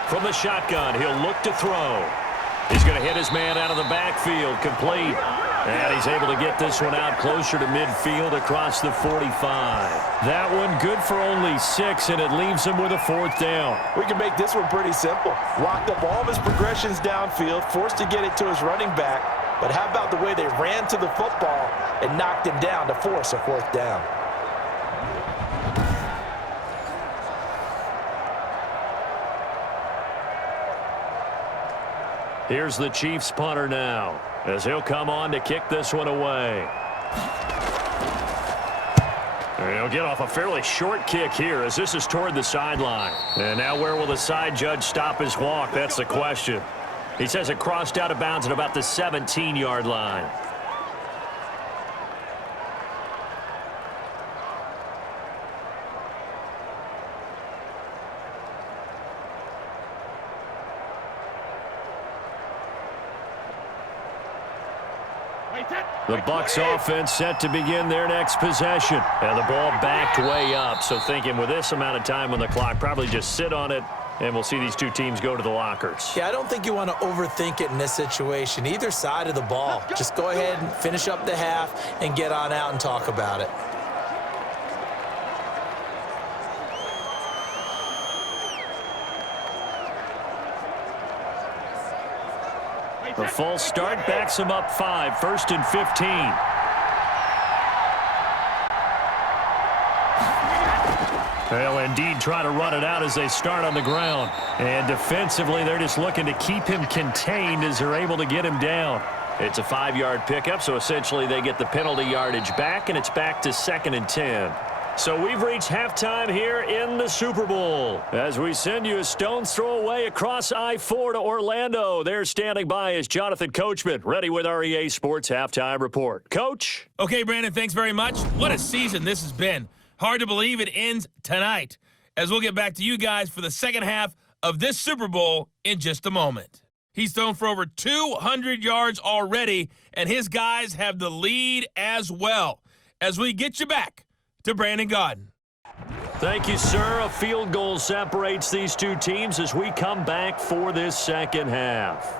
From the shotgun, he'll look to throw. He's going to hit his man out of the backfield, complete. And he's able to get this one out closer to midfield across the 45. That one good for only 6, and it leaves him with a fourth down. We can make this one pretty simple. Locked up all of his progressions downfield, forced to get it to his running back. But how about the way they ran to the football and knocked him down to force a fourth down? Here's the Chiefs punter now, as he'll come on to kick this one away. And he'll get off a fairly short kick here, as this is toward the sideline. And now where will the side judge stop his walk? That's the question. He says it crossed out of bounds at about the 17-yard line. The Bucs offense set to begin their next possession. And the ball backed way up, so thinking with this amount of time on the clock, probably just sit on it And we'll see these two teams go to the lockers. Yeah, I don't think you want to overthink it in this situation. Either side of the ball. Just go ahead and finish up the half and get on out and talk about it. The false start backs him up 5, 1st and 15. They'll indeed try to run it out as they start on the ground. And defensively, they're just looking to keep him contained as they're able to get him down. It's a 5-yard pickup, so essentially they get the penalty yardage back, and it's back to 2nd and 10. So we've reached halftime here in the Super Bowl. As we send you a stone's throw away across I-4 to Orlando. There standing by is Jonathan Coachman, ready with our EA Sports Halftime Report. Coach? Okay, Brandon, thanks very much. What a season this has been. Hard to believe it ends tonight, as we'll get back to you guys for the second half of this Super Bowl in just a moment. He's thrown for over 200 yards already, and his guys have the lead as well. As we get you back to Brandon Gaudin. Thank you, sir. A field goal separates these two teams as we come back for this second half.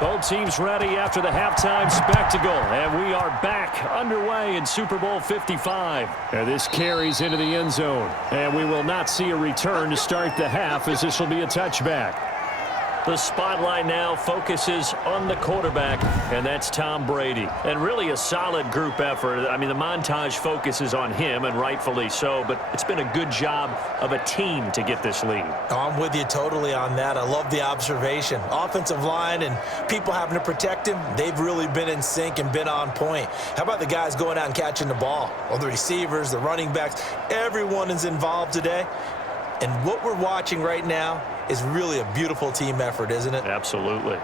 Both teams ready after the halftime spectacle, and we are back underway in Super Bowl 55. And this carries into the end zone, and we will not see a return to start the half, as this will be a touchback. The spotlight now focuses on the quarterback, and that's Tom Brady. And really a solid group effort. I mean, the montage focuses on him, and rightfully so, but it's been a good job of a team to get this lead. I'm with you totally on that. I love the observation. Offensive line and people having to protect him, they've really been in sync and been on point. How about the guys going out and catching the ball? Well, the receivers, the running backs, everyone is involved today. And what we're watching right now is really a beautiful team effort, isn't it? Absolutely.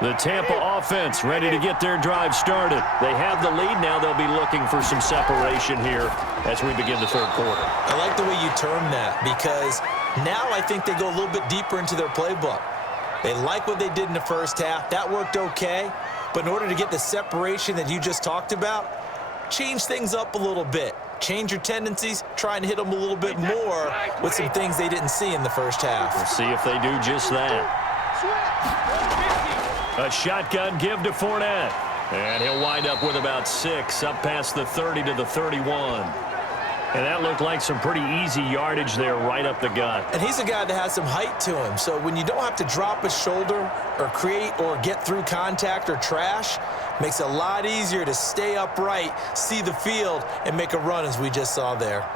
The Tampa offense ready to get their drive started. They have the lead now. They'll be looking for some separation here as we begin the third quarter. I like the way you term that, because now I think they go a little bit deeper into their playbook. They like what they did in the first half. That worked okay. But in order to get the separation that you just talked about, change things up a little bit. Change your tendencies, try and hit them a little bit more with some things they didn't see in the first half. We'll see if they do just that. A shotgun give to Fournette. And he'll wind up with about 6, up past the 30 to the 31. And that looked like some pretty easy yardage there right up the gut. And he's a guy that has some height to him. So when you don't have to drop his shoulder or create or get through contact or trash, makes it a lot easier to stay upright, see the field, and make a run as we just saw there.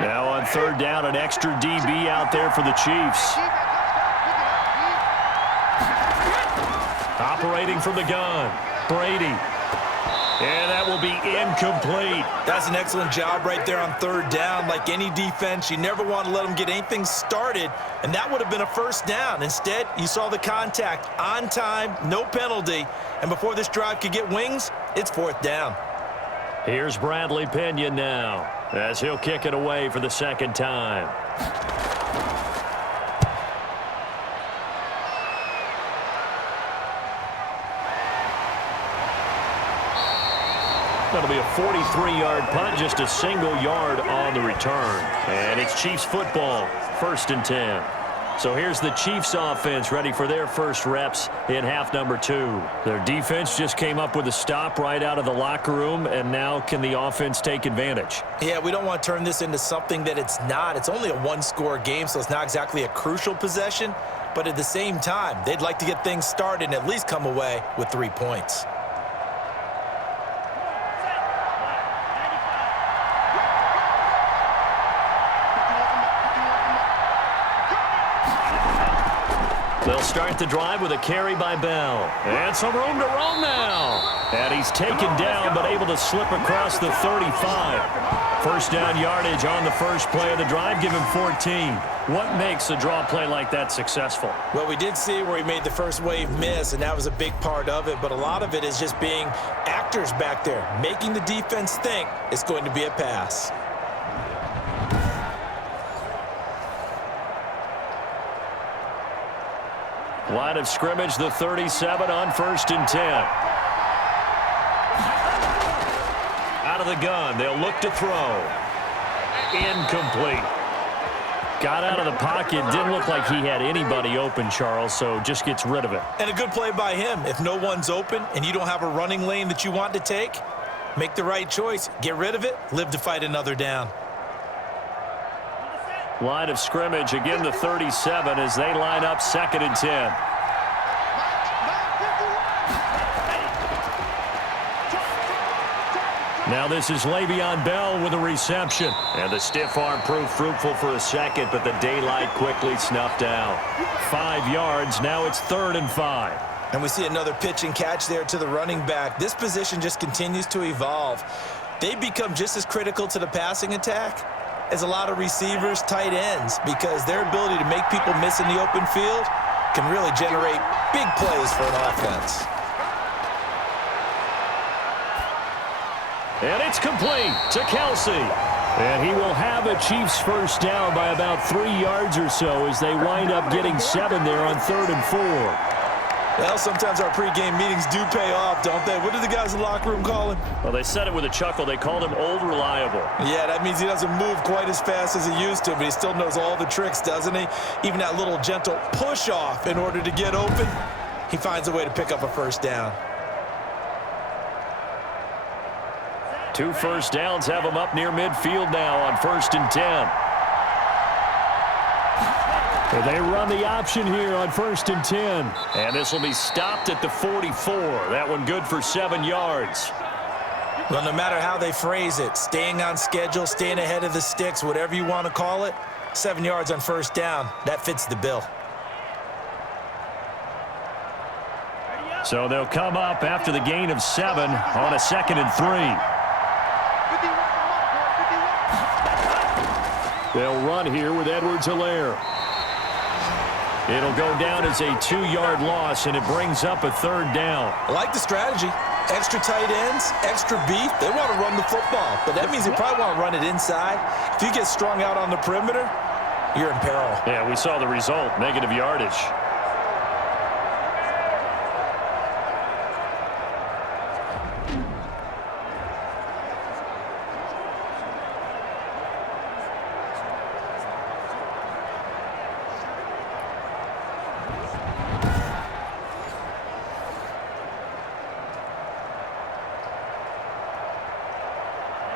Now on third down, an extra DB out there for the Chiefs. Operating from the gun, Brady. And that will be incomplete. That's an excellent job right there on third down. Like any defense, you never want to let them get anything started, and that would have been a first down. Instead, you saw the contact on time, no penalty, and before this drive could get wings, it's fourth down. Here's Bradley Pinion now, as he'll kick it away for the second time. That'll be a 43-yard punt, just a single yard on the return. And it's Chiefs football, 1st and 10. So here's the Chiefs offense ready for their first reps in half number 2. Their defense just came up with a stop right out of the locker room, and now can the offense take advantage? Yeah, we don't want to turn this into something that it's not. It's only a one-score game, so it's not exactly a crucial possession. But at the same time, they'd like to get things started and at least come away with 3 points. They'll start the drive with a carry by Bell. And some room to roam now. And he's taken down but able to slip across the 35. First down yardage on the first play of the drive. Give him 14. What makes a draw play like that successful? Well, we did see where he made the first wave miss, and that was a big part of it. But a lot of it is just being actors back there, making the defense think it's going to be a pass. Line of scrimmage, the 37 on 1st and 10. Out of the gun, they'll look to throw. Incomplete. Got out of the pocket, didn't look like he had anybody open, Charles, so just gets rid of it. And a good play by him. If no one's open and you don't have a running lane that you want to take, make the right choice. Get rid of it, live to fight another down. Line of scrimmage, again the 37 as they line up 2nd and 10. Now this is Le'Veon Bell with a reception. And the stiff arm proved fruitful for a second, but the daylight quickly snuffed out. 5 yards, now it's 3rd and 5. And we see another pitch and catch there to the running back. This position just continues to evolve. They become just as critical to the passing attack as a lot of receivers, tight ends, because their ability to make people miss in the open field can really generate big plays for an offense. And it's complete to Kelsey. And he will have a Chiefs first down by about 3 yards or so as they wind up getting 7 there on 3rd and 4. Well, sometimes our pregame meetings do pay off, don't they? What do the guys in the locker room call him? Well, they said it with a chuckle. They called him Old Reliable. Yeah, that means he doesn't move quite as fast as he used to, but he still knows all the tricks, doesn't he? Even that little gentle push-off in order to get open, he finds a way to pick up a first down. 2 first downs have him up near midfield now on 1st and 10. And they run the option here on 1st and 10. And this will be stopped at the 44. That one good for 7 yards. Well, no matter how they phrase it, staying on schedule, staying ahead of the sticks, whatever you want to call it, 7 yards on first down, that fits the bill. So they'll come up after the gain of 7 on a 2nd and 3. They'll run here with Edwards-Helaire. It'll go down as a 2-yard loss, and it brings up a 3rd down. I like the strategy. Extra tight ends, extra beef. They want to run the football, but that means they probably want to run it inside. If you get strung out on the perimeter, you're in peril. Yeah, we saw the result, negative yardage.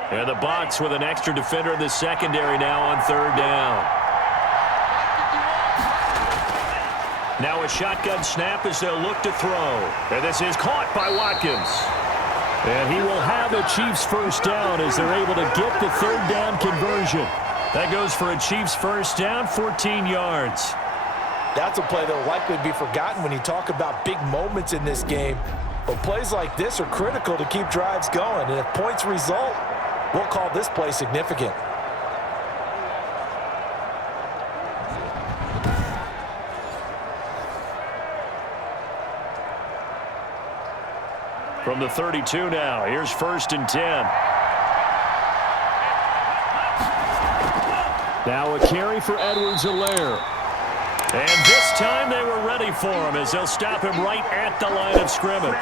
And the Bucs with an extra defender in the secondary now on 3rd down. Now a shotgun snap as they'll look to throw. And this is caught by Watkins. And he will have a Chiefs first down as they're able to get the 3rd down conversion. That goes for a Chiefs first down, 14 yards. That's a play that will likely be forgotten when you talk about big moments in this game. But plays like this are critical to keep drives going. And if points result, we'll call this play significant. From the 32 now, here's 1st and 10. Now a carry for Edwards-Helaire. And this time they were ready for him as they'll stop him right at the line of scrimmage.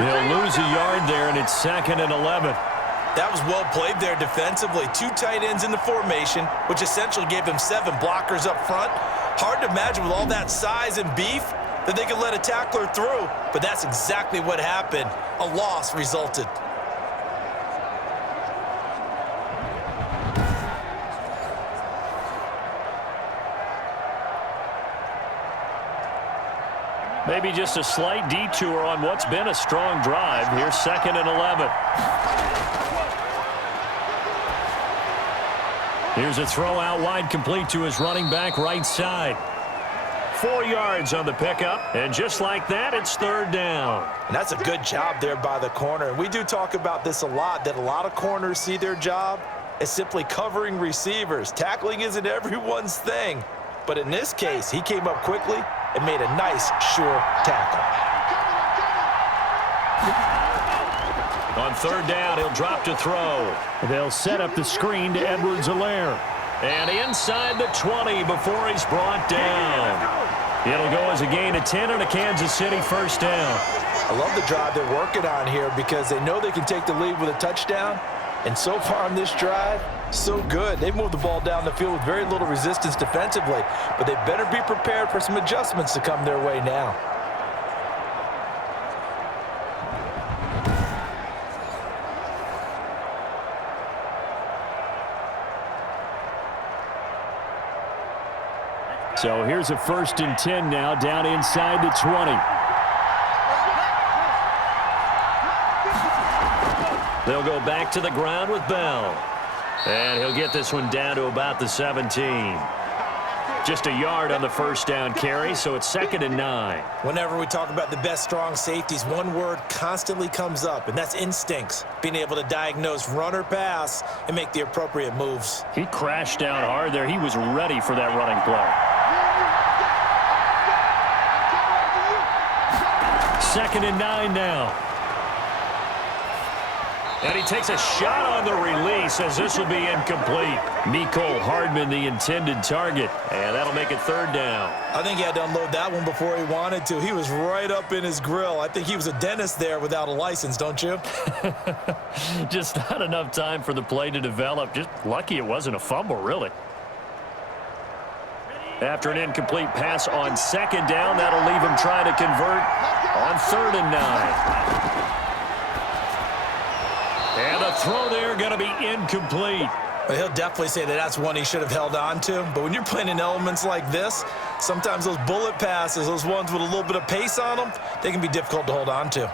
They'll lose a yard there, and it's 2nd and 11. That was well played there defensively. 2 tight ends in the formation, which essentially gave him 7 blockers up front. Hard to imagine with all that size and beef that they could let a tackler through, but that's exactly what happened. A loss resulted. Maybe just a slight detour on what's been a strong drive. Here's 2nd and 11. Here's a throw out wide, complete to his running back right side. 4 yards on the pickup, and just like that, it's 3rd down. And that's a good job there by the corner. We do talk about this a lot, that a lot of corners see their job as simply covering receivers. Tackling isn't everyone's thing. But in this case, he came up quickly and made a nice, sure tackle. On 3rd down, he'll drop to throw. They'll set up the screen to Edwards-Helaire. And inside the 20 before he's brought down. It'll go as a gain of 10 and a Kansas City 1st down. I love the drive they're working on here because they know they can take the lead with a touchdown. And so far on this drive, so good. They've moved the ball down the field with very little resistance defensively, but they better be prepared for some adjustments to come their way now. So here's a 1st and 10 now, down inside the 20. They'll go back to the ground with Bell. And he'll get this one down to about the 17. Just a yard on the 1st down carry, so it's 2nd and 9. Whenever we talk about the best strong safeties, one word constantly comes up, and that's instincts. Being able to diagnose run or pass and make the appropriate moves. He crashed down hard there. He was ready for that running play. 2nd and 9 now. And he takes a shot on the release as this will be incomplete. Mecole Hardman, the intended target. And that'll make it 3rd down. I think he had to unload that one before he wanted to. He was right up in his grill. I think he was a dentist there without a license, don't you? Just not enough time for the play to develop. Just lucky it wasn't a fumble, really. After an incomplete pass on 2nd down, that'll leave him trying to convert on 3rd and 9. And the throw there going to be incomplete. Well, he'll definitely say that that's one he should have held on to. But when you're playing in elements like this, sometimes those bullet passes, those ones with a little bit of pace on them, they can be difficult to hold on to.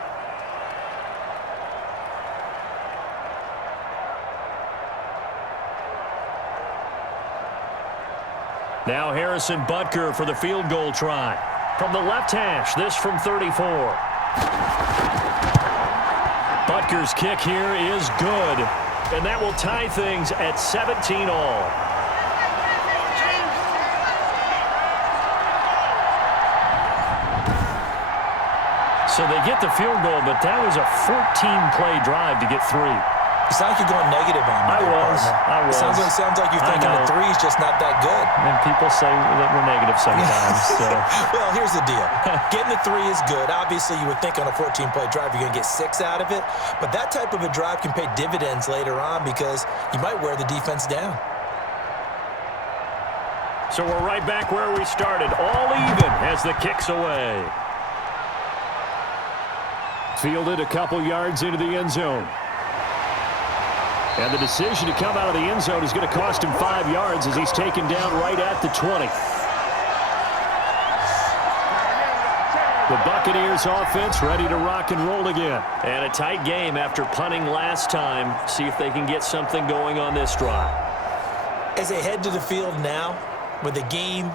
Now Harrison Butker for the field goal try. From the left hash, this from 34. Butker's kick here is good, and that will tie things at 17 all. So they get the field goal, but that was a 14-play drive to get 3. You sound like you're going negative on me. I was. Sounds like you're thinking the 3's just not that good. And people say that we're negative sometimes. So. Well, here's the deal. Getting the 3 is good. Obviously, you would think on a 14-play drive you're going to get 6 out of it. But that type of a drive can pay dividends later on because you might wear the defense down. So we're right back where we started. All even as the kick's away. Fielded a couple yards into the end zone. And the decision to come out of the end zone is going to cost him 5 yards as he's taken down right at the 20. The Buccaneers offense ready to rock and roll again. And a tight game after punting last time. See if they can get something going on this drive. As they head to the field now, with the game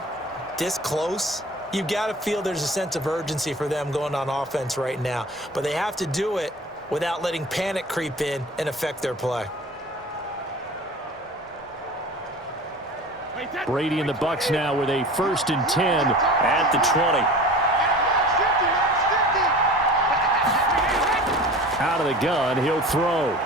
this close, you've got to feel there's a sense of urgency for them going on offense right now. But they have to do it without letting panic creep in and affect their play. Brady and the Bucs now with a 1st and 10 at the 20. Out of the gun, he'll throw.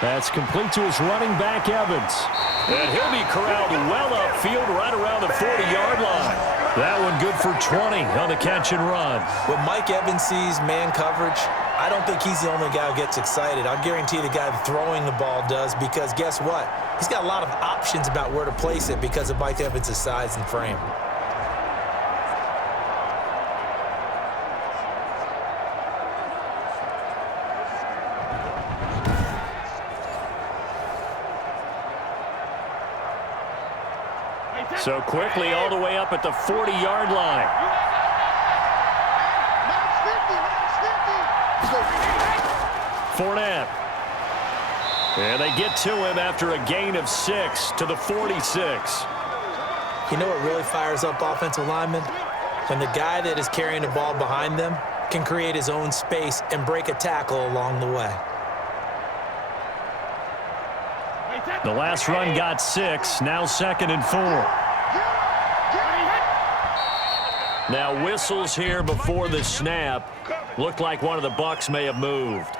That's complete to his running back, Evans. And he'll be corralled well upfield right around the 40-yard line. That one good for 20 on the catch and run. When Mike Evans sees man coverage, I don't think he's the only guy who gets excited. I'll guarantee the guy throwing the ball does, because guess what? He's got a lot of options about where to place it because of Mike Evans' size and frame. So quickly all the way up at the 40-yard line. Fournette. And they get to him after a gain of 6 to the 46. You know what really fires up offensive linemen? When the guy that is carrying the ball behind them can create his own space and break a tackle along the way. The last run got 6, now 2nd and 4. Now whistles here before the snap. Looked like one of the Bucs may have moved.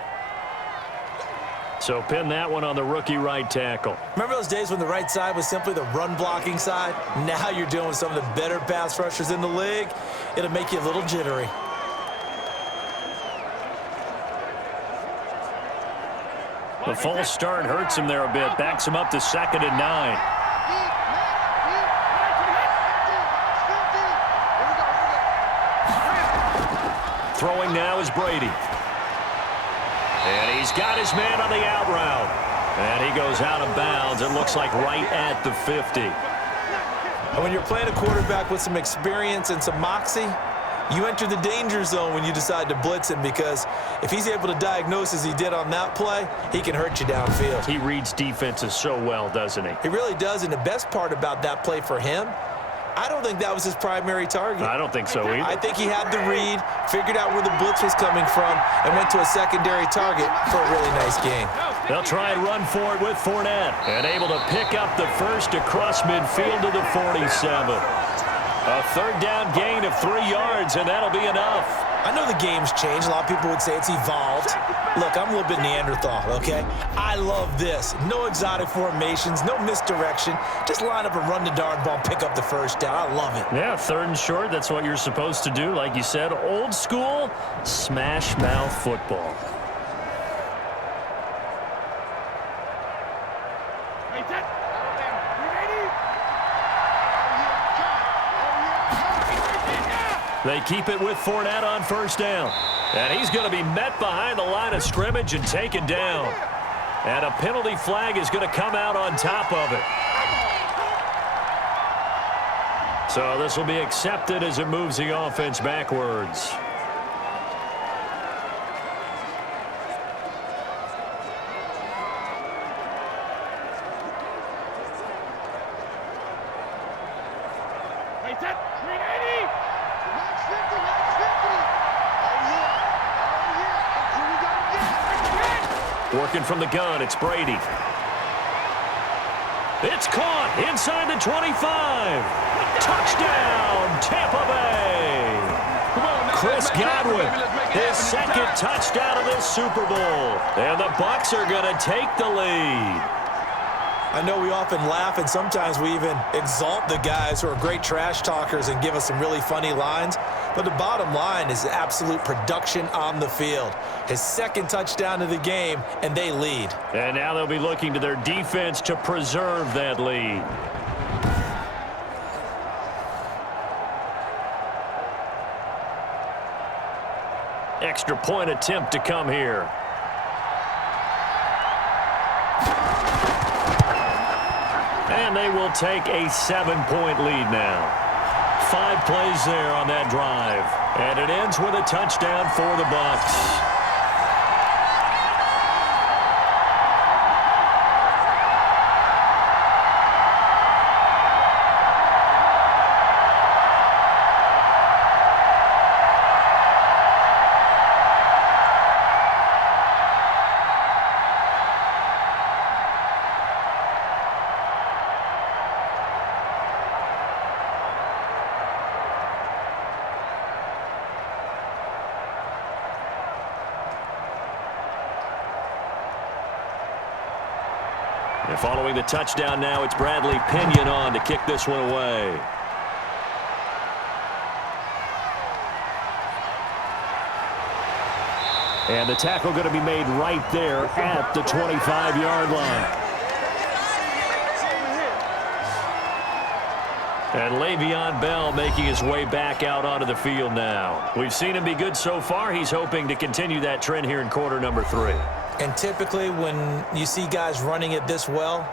So pin that one on the rookie right tackle. Remember those days when the right side was simply the run-blocking side? Now you're dealing with some of the better pass rushers in the league. It'll make you a little jittery. The false start hurts him there a bit. Backs him up to 2nd and 9. Throwing now is Brady. And he's got his man on the out route. And he goes out of bounds. It looks like right at the 50. And when you're playing a quarterback with some experience and some moxie, you enter the danger zone when you decide to blitz him, because if he's able to diagnose as he did on that play, he can hurt you downfield. He reads defenses so well, doesn't he? He really does, and the best part about that play for him, I don't think that was his primary target. I don't think so either. I think he had the read, figured out where the blitz was coming from, and went to a secondary target for a really nice gain. They'll try and run for it with Fournette. And able to pick up the first across midfield to the 47. A 3rd down gain of 3 yards, and that'll be enough. I know the game's changed. A lot of people would say it's evolved. Look, I'm a little bit Neanderthal, okay? I love this. No exotic formations, no misdirection. Just line up and run the darn ball, pick up the first down. I love it. Yeah, 3rd and short, that's what you're supposed to do. Like you said, old school, smash mouth football. They keep it with Fournette on 1st down. And he's going to be met behind the line of scrimmage and taken down. And a penalty flag is going to come out on top of it. So this will be accepted as it moves the offense backwards. Working from the gun, it's Brady. It's caught inside the 25. Touchdown, Tampa Bay. Chris Godwin, his 2nd touchdown of this Super Bowl. And the Bucs are going to take the lead. I know we often laugh, and sometimes we even exalt the guys who are great trash talkers and give us some really funny lines. But the bottom line is absolute production on the field. His 2nd touchdown of the game, and they lead. And now they'll be looking to their defense to preserve that lead. Extra point attempt to come here. And they will take a 7-point lead now. 5 plays there on that drive. And it ends with a touchdown for the Bucs. And following the touchdown now, it's Bradley Pinion on to kick this one away. And the tackle going to be made right there at the 25-yard line. And Le'Veon Bell making his way back out onto the field now. We've seen him be good so far. He's hoping to continue that trend here in quarter number 3. And typically when you see guys running it this well,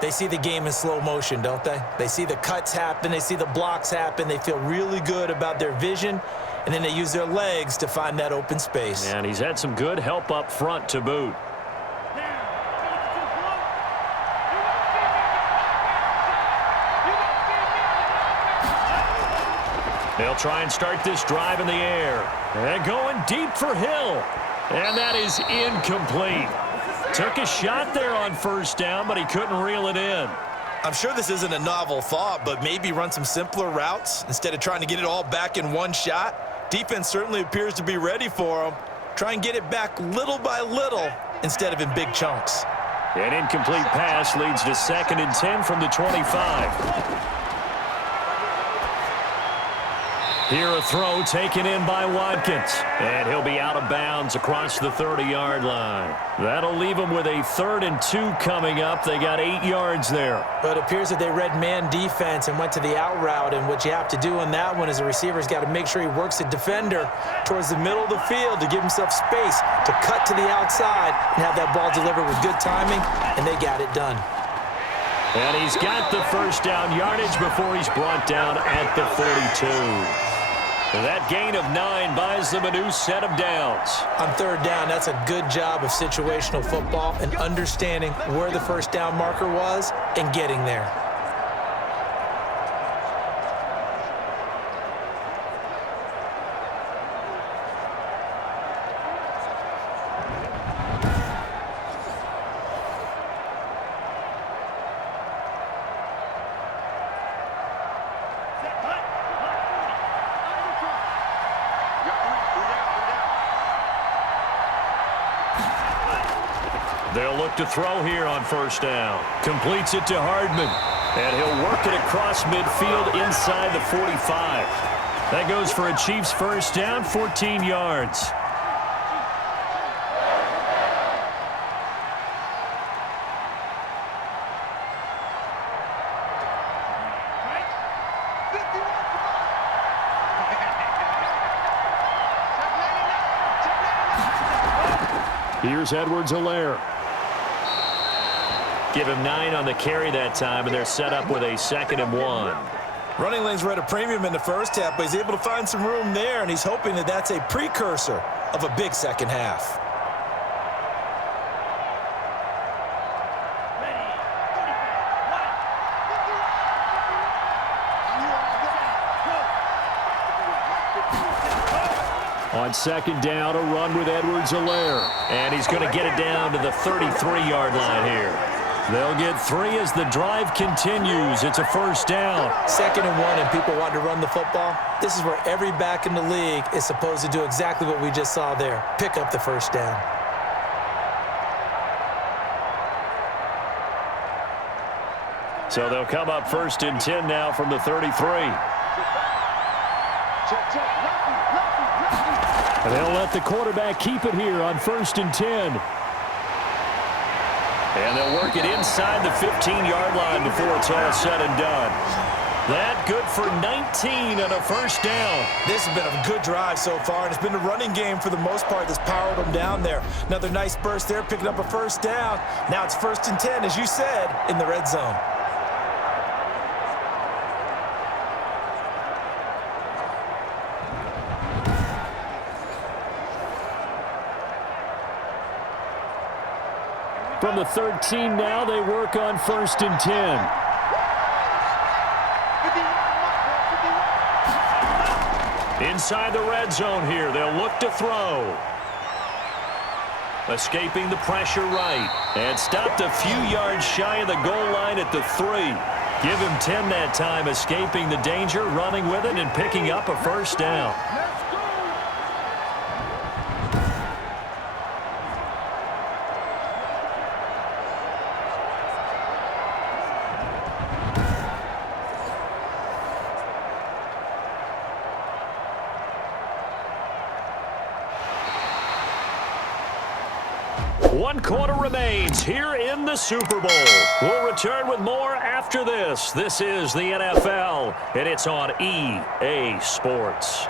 they see the game in slow motion, don't they? They see the cuts happen. They see the blocks happen. They feel really good about their vision. And then they use their legs to find that open space. And he's had some good help up front to boot. They'll try and start this drive in the air. And going deep for Hill. And that is incomplete. Took a shot there on first down, but he couldn't reel it in. I'm sure this isn't a novel thought, but maybe run some simpler routes instead of trying to get it all back in one shot. Defense certainly appears to be ready for him. Try and get it back little by little instead of in big chunks. An incomplete pass leads to 2nd and 10 from the 25. Here a throw taken in by Watkins. And he'll be out of bounds across the 30-yard line. That'll leave them with a 3rd and 2 coming up. They got 8 yards there. But it appears that they read man defense and went to the out route. And what you have to do on that one is the receiver's got to make sure he works the defender towards the middle of the field to give himself space to cut to the outside and have that ball delivered with good timing. And they got it done. And he's got the first down yardage before he's brought down at the 42. That gain of 9 buys them a new set of downs. On 3rd down, that's a good job of situational football and understanding where the first down marker was and getting there. They'll look to throw here on first down. Completes it to Hardman. And he'll work it across midfield inside the 45. That goes for a Chiefs first down, 14 yards. Here's Edwards-Helaire. Give him 9 on the carry that time, and they're set up with a 2nd and 1. Running lanes were at a premium in the first half, but he's able to find some room there, and he's hoping that that's a precursor of a big second half. On 2nd down, a run with Edwards-Helaire. And he's going to get it down to the 33-yard line here. They'll get 3 as the drive continues. It's a first down. 2nd and 1, and people want to run the football. This is where every back in the league is supposed to do exactly what we just saw there. Pick up the first down. So they'll come up 1st and 10 now from the 33. And they'll let the quarterback keep it here on 1st and 10. And they'll work it inside the 15-yard line before it's all said and done. That good for 19 and a first down. This has been a good drive so far, and it's been a running game for the most part that's powered them down there. Another nice burst there, picking up a first down. Now it's 1st and 10, as you said, in the red zone. From the 13 now, they work on 1st and 10. Inside the red zone here, they'll look to throw. Escaping the pressure right. And stopped a few yards shy of the goal line at the 3. Give him 10 that time, escaping the danger, running with it, and picking up a first down. One quarter remains here in the Super Bowl. We'll return with more after this. This is the NFL, and it's on EA Sports.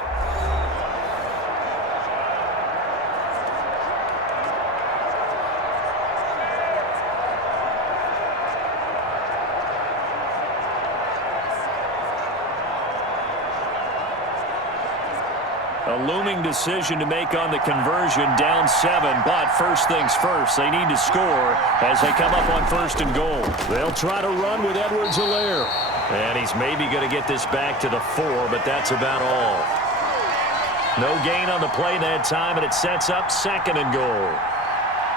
A looming decision to make on the conversion, down 7, but first things first, they need to score as they come up on 1st and goal. They'll try to run with Edwards-Helaire, and he's maybe going to get this back to the 4, but that's about all. No gain on the play that time, and it sets up 2nd and goal.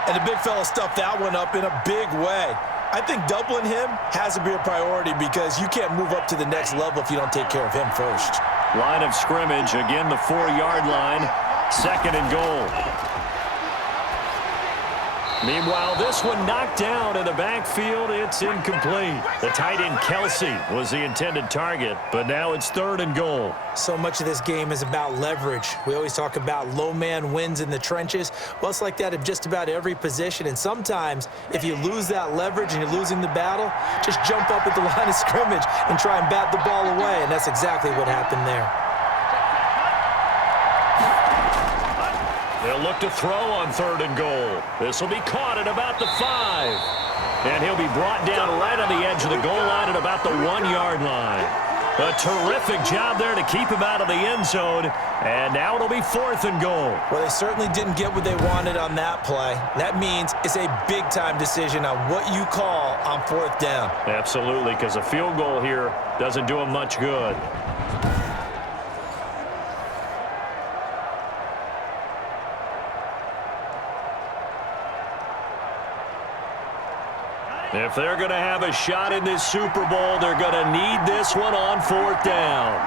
And the big fella stuffed that one up in a big way. I think doubling him has to be a priority because you can't move up to the next level if you don't take care of him first. Line of scrimmage, again the 4-yard line, 2nd and goal. Meanwhile, this one knocked down in the backfield. It's incomplete. The tight end Kelsey was the intended target, but now it's 3rd and goal. So much of this game is about leverage. We always talk about low man wins in the trenches. Well, it's like that in just about every position. And sometimes, if you lose that leverage and you're losing the battle, just jump up at the line of scrimmage and try and bat the ball away. And that's exactly what happened there. They'll look to throw on 3rd and goal. This will be caught at about the 5. And he'll be brought down right on the edge of the goal line at about the 1-yard line. A terrific job there to keep him out of the end zone. And now it'll be 4th and goal. Well, they certainly didn't get what they wanted on that play. That means it's a big-time decision on what you call on 4th down. Absolutely, because a field goal here doesn't do him much good. If they're going to have a shot in this Super Bowl, they're going to need this one on 4th down.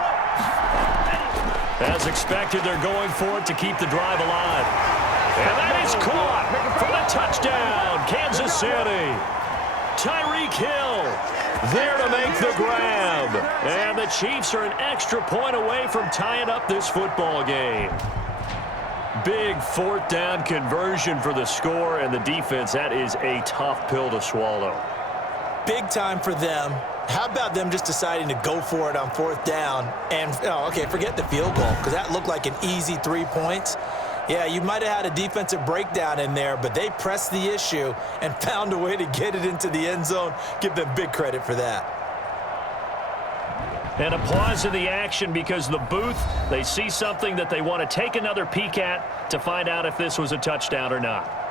As expected, they're going for it to keep the drive alive. And that is caught for the touchdown, Kansas City. Tyreek Hill there to make the grab. And the Chiefs are an extra point away from tying up this football game. Big 4th down conversion for the score, and the defense, that is a tough pill to swallow. Big time for them. How about them just deciding to go for it on 4th down? And, forget the field goal, because that looked like an easy 3 points. Yeah, you might have had a defensive breakdown in there, but they pressed the issue and found a way to get it into the end zone. Give them big credit for that. And a pause in the action because the booth, they see something that they want to take another peek at to find out if this was a touchdown or not.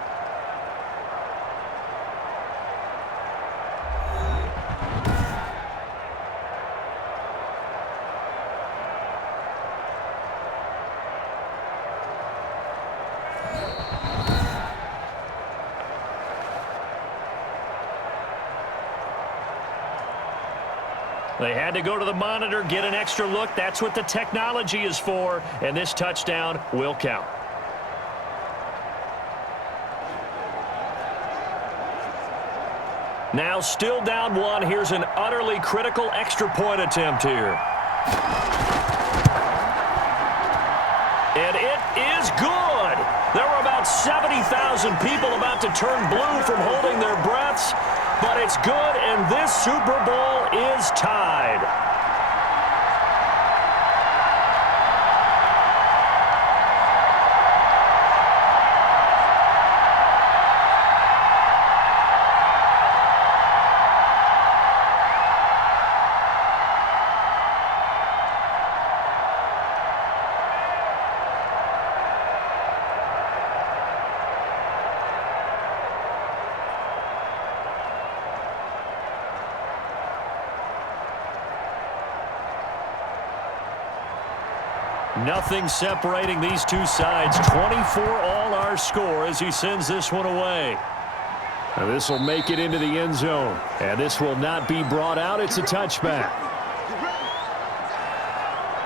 They had to go to the monitor, get an extra look. That's what the technology is for, and this touchdown will count. Now still down 1. Here's an utterly critical extra point attempt here. And it is good. There were about 70,000 people about to turn blue from holding their breaths. But it's good, and this Super Bowl is tied. Nothing separating these two sides. 24 all our score as he sends this one away. And this will make it into the end zone. And this will not be brought out. It's a touchback.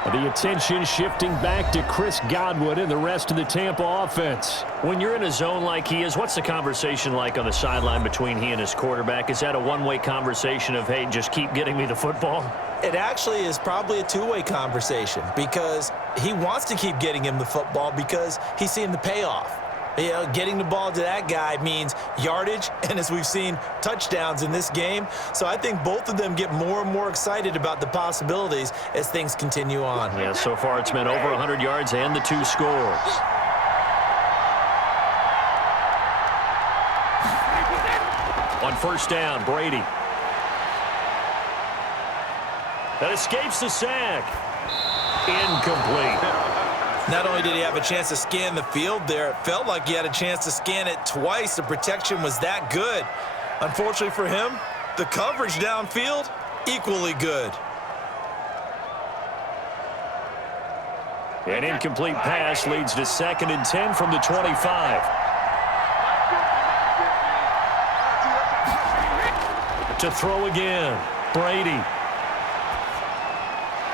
The attention shifting back to Chris Godwin and the rest of the Tampa offense. When you're in a zone like he is, what's the conversation like on the sideline between he and his quarterback? Is that a one-way conversation of, hey, just keep getting me the football? It actually is probably a two-way conversation because he wants to keep getting him the football because he's seeing the payoff. You know, getting the ball to that guy means yardage, and as we've seen, touchdowns in this game. So I think both of them get more and more excited about the possibilities as things continue on. Yeah, so far it's been over 100 yards and the 2 scores. On first down, Brady. That escapes the sack. Incomplete. Not only did he have a chance to scan the field there, it felt like he had a chance to scan it twice. The protection was that good. Unfortunately for him, the coverage downfield, equally good. An incomplete pass leads to 2nd and 10 from the 25. To throw again, Brady.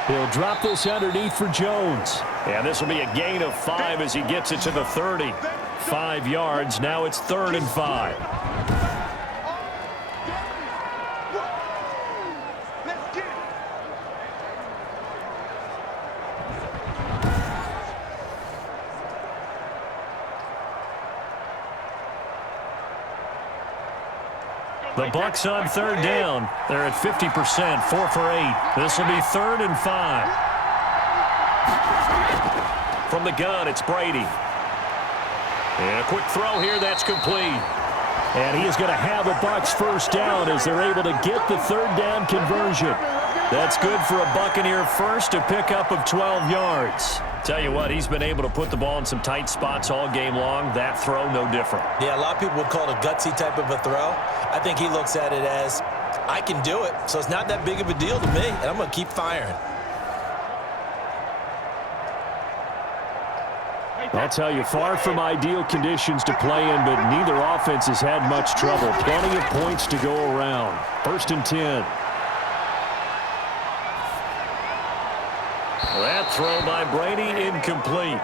He'll drop this underneath for Jones. And this will be a gain of 5 as he gets it to the 30. 5 yards. Now it's 3rd and 5. The Bucs on 3rd down. They're at 50%, 4 for 8. This will be 3rd and 5. From the gun, it's Brady. And a quick throw here, that's complete. And he is going to have a Bucs first down as they're able to get the 3rd down conversion. That's good for a Buccaneer first, a pickup of 12 yards. Tell you what, he's been able to put the ball in some tight spots all game long. That throw, no different. Yeah, a lot of people would call it a gutsy type of a throw. I think he looks at it as, I can do it, so it's not that big of a deal to me, and I'm going to keep firing. I'll tell you, far from ideal conditions to play in, but neither offense has had much trouble. Plenty of points to go around. 1st and 10. That throw by Brady, incomplete.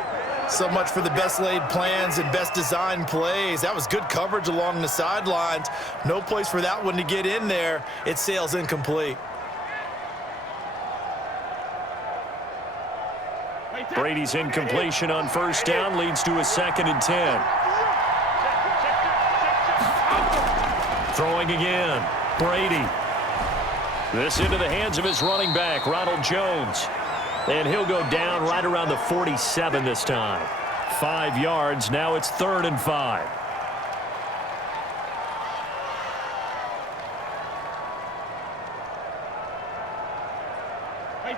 So much for the best laid plans and best designed plays. That was good coverage along the sidelines. No place for that one to get in there. It sails incomplete. Brady's incompletion on first down leads to a 2nd and 10. Throwing again, Brady. This into the hands of his running back, Ronald Jones. And he'll go down right around the 47 this time. 5 yards, now it's 3rd and 5.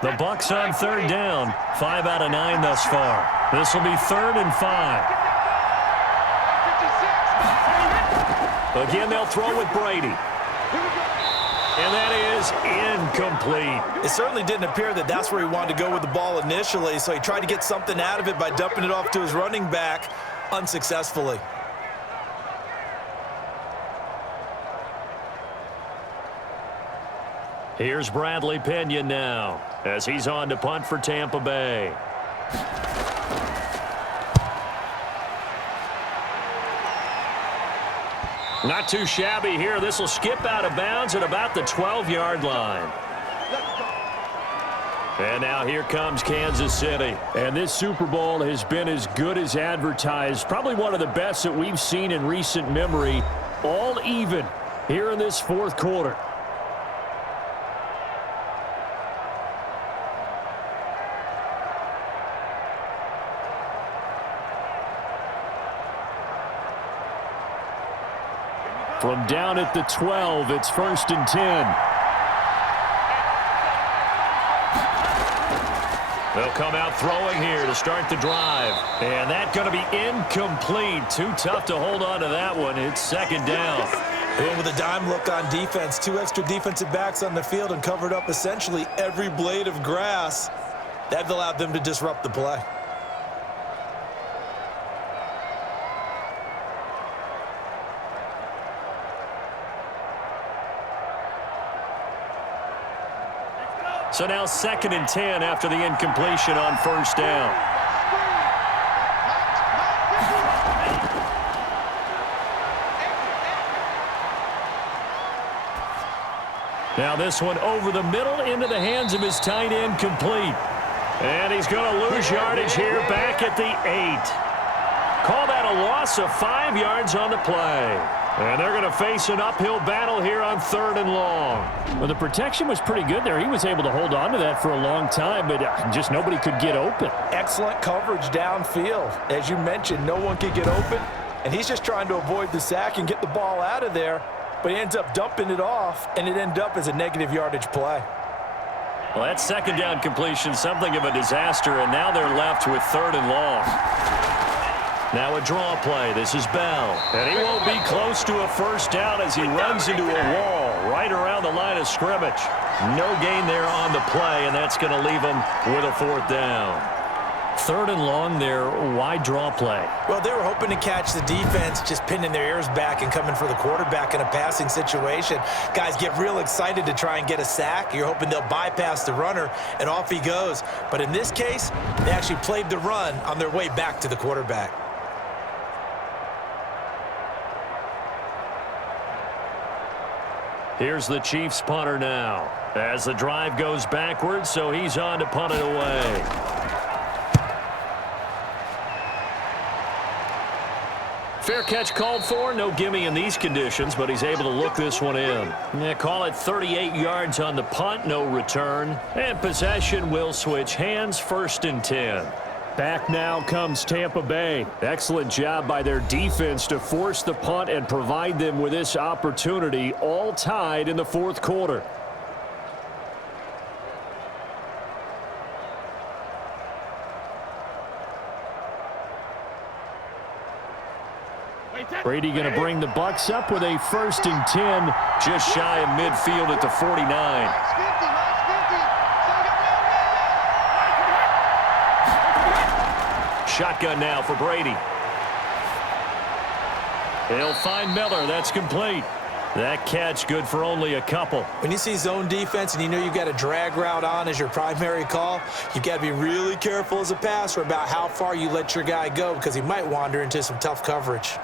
The Bucs on 3rd down. 5 out of 9 thus far. This will be 3rd and 5. Again, they'll throw with Brady. And that is incomplete. It certainly didn't appear that that's where he wanted to go with the ball initially, so he tried to get something out of it by dumping it off to his running back unsuccessfully. Here's Bradley Pena now as he's on to punt for Tampa Bay. Not too shabby here. This will skip out of bounds at about the 12-yard line. And now here comes Kansas City. And this Super Bowl has been as good as advertised. Probably one of the best that we've seen in recent memory. All even here in this 4th quarter. From down at the 12, it's 1st and 10. They'll come out throwing here to start the drive. And that's going to be incomplete. Too tough to hold on to that one. It's 2nd down. They went with a dime look on defense. 2 extra defensive backs on the field and covered up essentially every blade of grass. That allowed them to disrupt the play. So now 2nd and 10 after the incompletion on first down. Now this one over the middle into the hands of his tight end, complete. And he's going to lose yardage here back at the 8. Call that a loss of 5 yards on the play. And they're going to face an uphill battle here on 3rd and long. Well, the protection was pretty good there. He was able to hold on to that for a long time, but just nobody could get open. Excellent coverage downfield. As you mentioned, no one could get open, and he's just trying to avoid the sack and get the ball out of there, but he ends up dumping it off, and it ended up as a negative yardage play. Well, that 2nd down completion, something of a disaster, and now they're left with 3rd and long. Now a draw play. This is Bell. And he won't be close to a 1st down as he runs into a wall right around the line of scrimmage. No gain there on the play, and that's going to leave him with a 4th down. 3rd and long there, wide draw play. Well, they were hoping to catch the defense, just pinning their ears back and coming for the quarterback in a passing situation. Guys get real excited to try and get a sack. You're hoping they'll bypass the runner, and off he goes. But in this case, they actually played the run on their way back to the quarterback. Here's the Chiefs punter now as the drive goes backwards, so he's on to punt it away. Fair catch called for. No gimme in these conditions, but he's able to look this one in. Yeah, call it 38 yards on the punt, no return. And possession will switch hands, 1st and 10. Back now comes Tampa Bay. Excellent job by their defense to force the punt and provide them with this opportunity, all tied in the 4th quarter. Brady going to bring the Bucs up with a 1st and 10, just shy of midfield at the 49. Shotgun now for Brady. He'll find Miller. That's complete. That catch good for only a couple. When you see zone defense and you know you've got a drag route on as your primary call, you've got to be really careful as a passer about how far you let your guy go because he might wander into some tough coverage.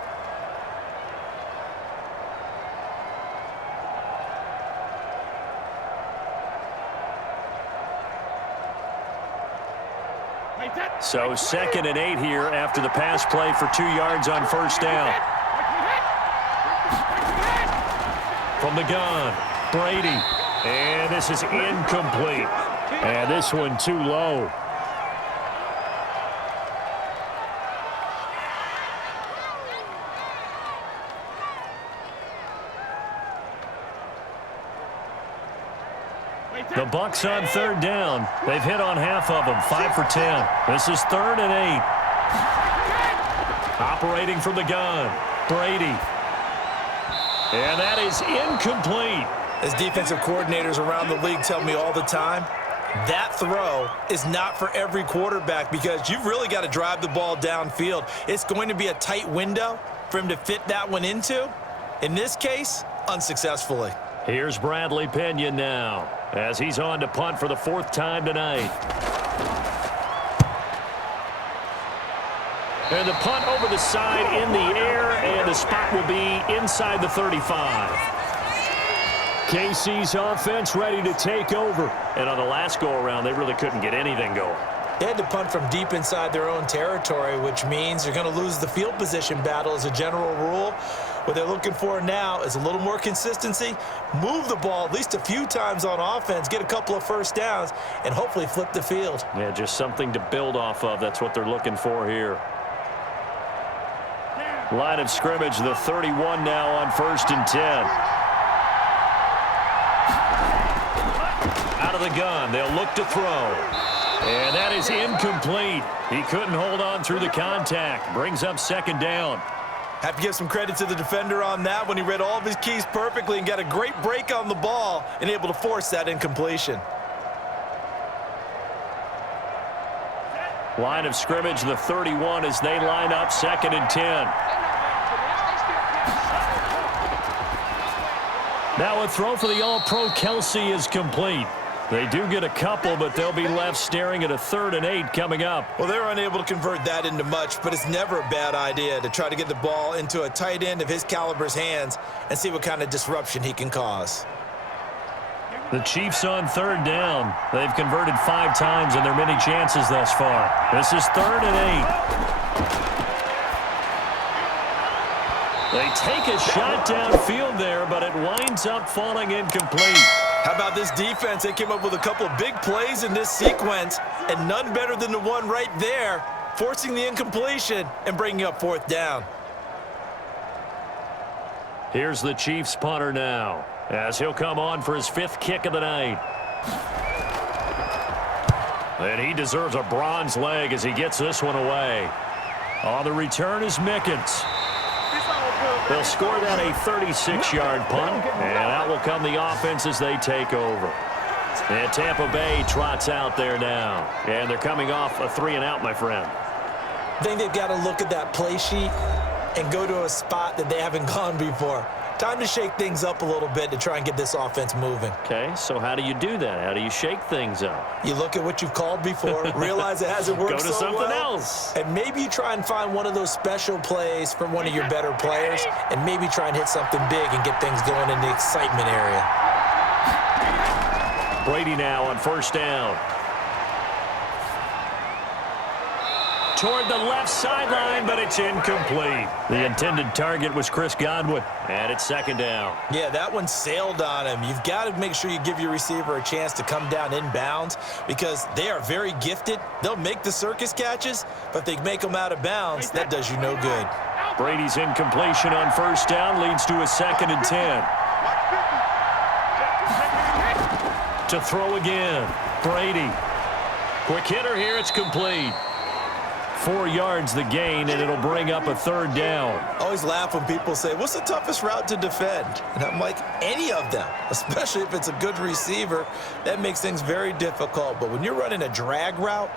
So 2nd and 8 here after the pass play for 2 yards on 1st down. From the gun, Brady. And this is incomplete. And this one too low. The Bucs on 3rd down. They've hit on half of them, 5 for 10. This is 3rd and 8. Operating from the gun, Brady. And that is incomplete. As defensive coordinators around the league tell me all the time, that throw is not for every quarterback because you've really got to drive the ball downfield. It's going to be a tight window for him to fit that one into. In this case, unsuccessfully. Here's Bradley Pinion now as he's on to punt for the 4th time tonight. And the punt over the side in the air, and the spot will be inside the 35. KC's offense ready to take over. And on the last go-around, they really couldn't get anything going. They had to punt from deep inside their own territory, which means you're going to lose the field position battle as a general rule. What they're looking for now is a little more consistency, move the ball at least a few times on offense, get a couple of 1st downs, and hopefully flip the field. Yeah, just something to build off of. That's what they're looking for here. Line of scrimmage, the 31 now on 1st and 10. Out of the gun, they'll look to throw. And that is incomplete. He couldn't hold on through the contact. Brings up 2nd down. Have to give some credit to the defender on that when he read all of his keys perfectly and got a great break on the ball and able to force that incompletion. Line of scrimmage, the 31 as they line up 2nd and 10. Now a throw for the All-Pro Kelsey is complete. They do get a couple, but they'll be left staring at a 3rd and 8 coming up. Well, they were unable to convert that into much, but it's never a bad idea to try to get the ball into a tight end of his caliber's hands and see what kind of disruption he can cause. The Chiefs on 3rd down. They've converted 5 times in their many chances thus far. This is 3rd and 8. They take a shot downfield there, but it winds up falling incomplete. How about this defense? They came up with a couple of big plays in this sequence, and none better than the one right there, forcing the incompletion and bringing up 4th down. Here's the Chiefs punter now, as he'll come on for his 5th kick of the night. And he deserves a bronze leg as he gets this one away. On the return is Mickens. They'll score that a 36-yard punt, and out will come the offense as they take over. And Tampa Bay trots out there now, and they're coming off a 3-and-out, my friend. I think they've got to look at that play sheet and go to a spot that they haven't gone before. Time to shake things up a little bit to try and get this offense moving. Okay, so how do you do that? How do you shake things up? You look at what you've called before, realize it hasn't worked Go to so something well, else. and maybe you try and find one of those special plays from one of your better players, and maybe try and hit something big and get things going in the excitement area. Brady now on 1st down. Toward the left sideline, but it's incomplete. The intended target was Chris Godwin, and it's 2nd down. Yeah, that one sailed on him. You've got to make sure you give your receiver a chance to come down inbounds because they are very gifted. They'll make the circus catches, but they make them out of bounds. That does you no good. Brady's incompletion on 1st down leads to a 2nd and 10. To throw again, Brady. Quick hitter here, it's complete. 4 yards the gain, and it'll bring up a 3rd down. I always laugh when people say, what's the toughest route to defend? And I'm like, any of them, especially if it's a good receiver. That makes things very difficult. But when you're running a drag route,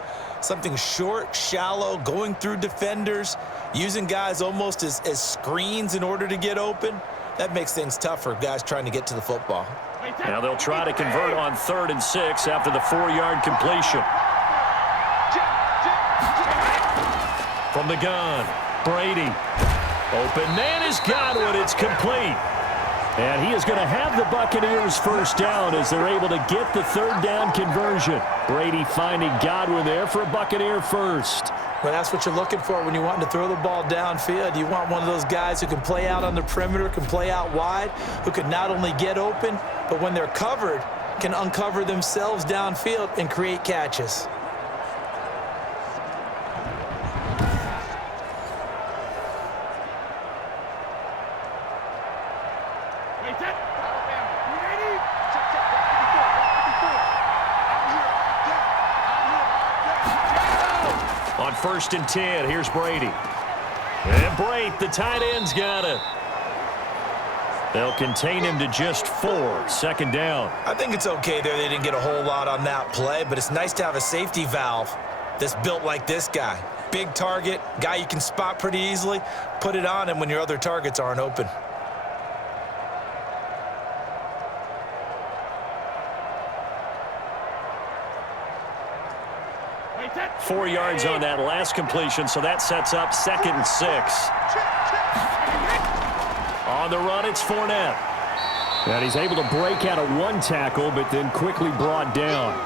something short, shallow, going through defenders, using guys almost as screens in order to get open, that makes things tough for guys trying to get to the football. Now they'll try to convert on 3rd and 6 after the 4-yard completion. From the gun, Brady. Open man is Godwin. It's complete. And he is going to have the Buccaneers 1st down as they're able to get the 3rd down conversion. Brady finding Godwin there for a Buccaneer 1st. Well, that's what you're looking for when you want to throw the ball downfield. You want one of those guys who can play out on the perimeter, can play out wide, who can not only get open, but when they're covered, can uncover themselves downfield and create catches. On 1st and 10, here's Brady. And Brate, the tight end's got it. They'll contain him to just 4. 2nd down. I think it's okay there. They didn't get a whole lot on that play, but it's nice to have a safety valve that's built like this guy. Big target, guy you can spot pretty easily. Put it on him when your other targets aren't open. Four yards on that last completion, so that sets up 2nd and 6. On the run, it's Fournette. And he's able to break out of 1 tackle, but then quickly brought down.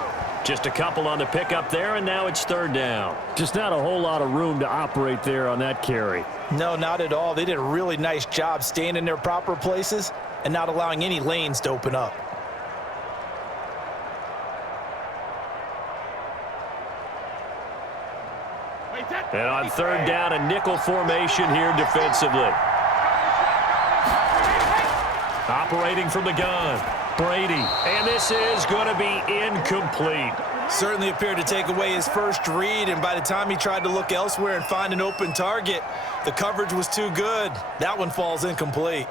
Just a couple on the pickup there, and now it's 3rd down. Just not a whole lot of room to operate there on that carry. No, not at all. They did a really nice job staying in their proper places and not allowing any lanes to open up. And on 3rd down, a nickel formation here defensively. Operating from the gun, Brady. And this is going to be incomplete. Certainly appeared to take away his first read, and by the time he tried to look elsewhere and find an open target, the coverage was too good. That one falls incomplete.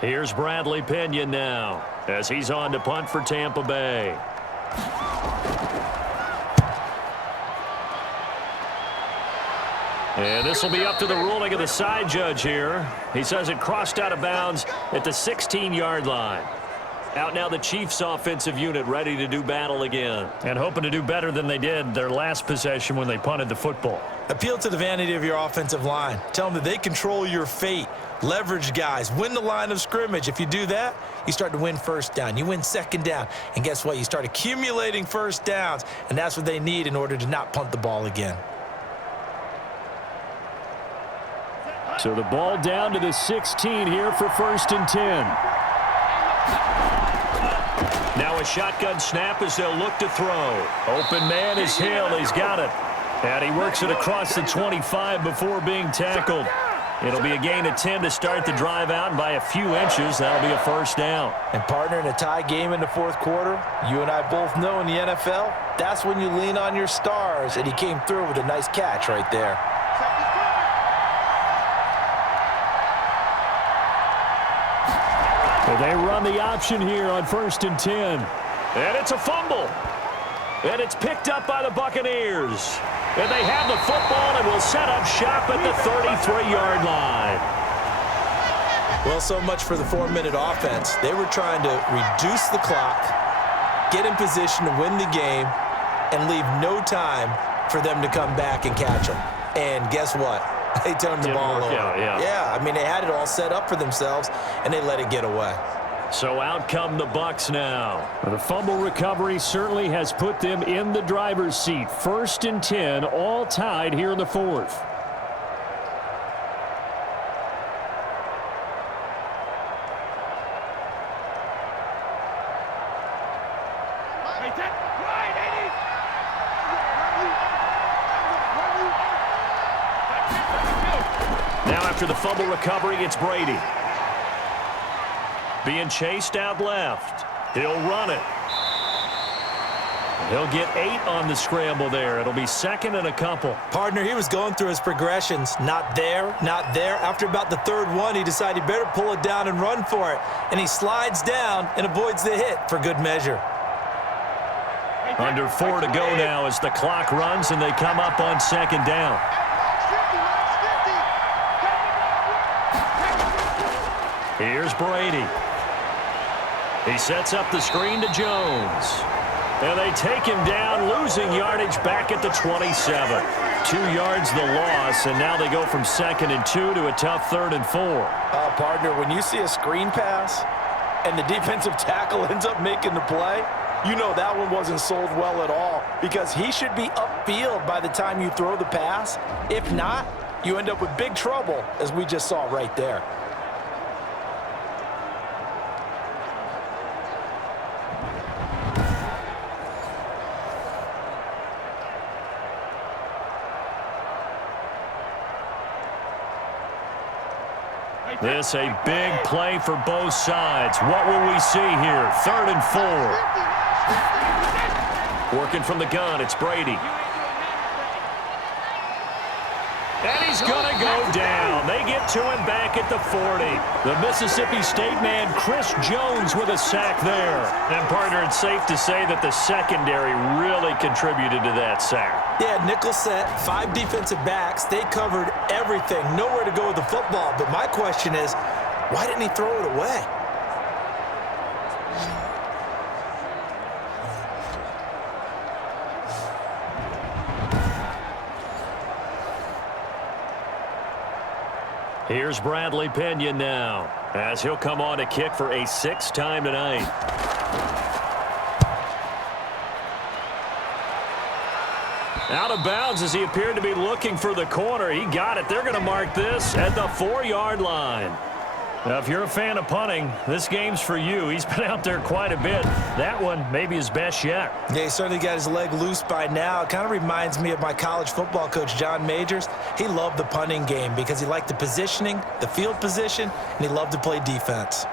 Here's Bradley Pinion now as he's on to punt for Tampa Bay. And this will be up to the ruling of the side judge here. He says it crossed out of bounds at the 16-yard line. Out now the Chiefs offensive unit ready to do battle again. And hoping to do better than they did their last possession when they punted the football. Appeal to the vanity of your offensive line. Tell them that they control your fate. Leverage guys. Win the line of scrimmage. If you do that, you start to win 1st down. You win 2nd down. And guess what? You start accumulating 1st downs. And that's what they need in order to not punt the ball again. So the ball down to the 16 here for 1st and 10. Now a shotgun snap as they'll look to throw. Open man is Hill. He's got it. And he works it across the 25 before being tackled. It'll be a gain of 10 to start the drive out, and by a few inches, that'll be a 1st down. And partner, in a tie game in the 4th quarter, you and I both know in the NFL, that's when you lean on your stars, and he came through with a nice catch right there. Well, they run the option here on 1st and 10. And it's a fumble. And it's picked up by the Buccaneers. And they have the football and will set up shop at the 33-yard line. Well, so much for the 4-minute offense. They were trying to reduce the clock, get in position to win the game, and leave no time for them to come back and catch them. And guess what? They turned the ball over. Yeah, I mean, they had it all set up for themselves, and they let it get away. So out come the Bucs now. The fumble recovery certainly has put them in the driver's seat. 1st and 10, all tied here in the 4th. Now after the fumble recovery, it's Brady. Being chased out left. He'll run it. He'll get 8 on the scramble there. It'll be 2nd and a couple. Partner, he was going through his progressions. Not there, not there. After about the 3rd one, he decided he better pull it down and run for it. And he slides down and avoids the hit for good measure. Under 4 to go now as the clock runs and they come up on 2nd down. Here's Brady. He sets up the screen to Jones. And they take him down, losing yardage back at the 27. 2 yards the loss, and now they go from 2nd and 2 to a tough 3rd and 4. Partner, when you see a screen pass and the defensive tackle ends up making the play, you know that one wasn't sold well at all, because he should be upfield by the time you throw the pass. If not, you end up with big trouble, as we just saw right there. This a big play for both sides. What will we see here? 3rd and 4. Working from the gun, it's Brady. And he's going to go down. They get to him back at the 40. The Mississippi State man, Chris Jones, with a sack there. And, partner, it's safe to say that the secondary really contributed to that sack. Yeah, nickel set, 5 defensive backs. They covered everything. Nowhere to go with the football. But my question is, why didn't he throw it away? Here's Bradley Pena now, as he'll come on to kick for a 6th time tonight. Out of bounds as he appeared to be looking for the corner. He got it. They're going to mark this at the 4-yard line. Now, if you're a fan of punting, this game's for you. He's been out there quite a bit. That one maybe his best yet. Yeah, he certainly got his leg loose by now. It kind of reminds me of my college football coach, John Majors. He loved the punting game because he liked the positioning, the field position, and he loved to play defense.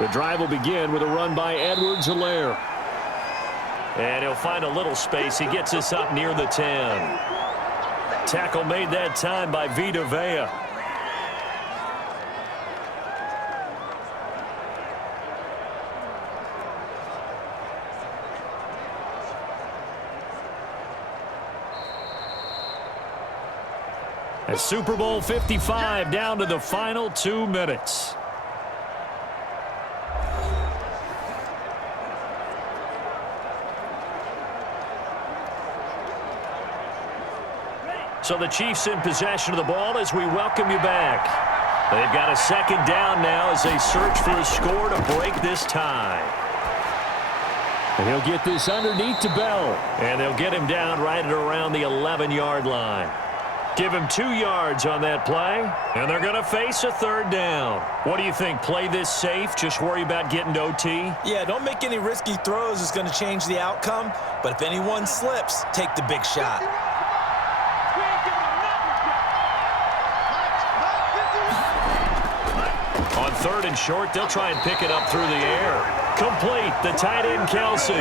The drive will begin with a run by Edwards-Helaire. And he'll find a little space. He gets us up near the 10. Tackle made that time by Vita Vea. At Super Bowl 55 down to the final 2 minutes. So the Chiefs in possession of the ball as we welcome you back. They've got a second down now as they search for a score to break this tie. And he'll get this underneath to Bell. And they'll get him down right at around the 11-yard line. Give him 2 yards on that play, and they're going to face a third down. What do you think? Play this safe, just worry about getting to OT? Yeah, don't make any risky throws. It's going to change the outcome. But if anyone slips, take the big shot. On 3rd and short, they'll try and pick it up through the air. Complete, the tight end Kelsey.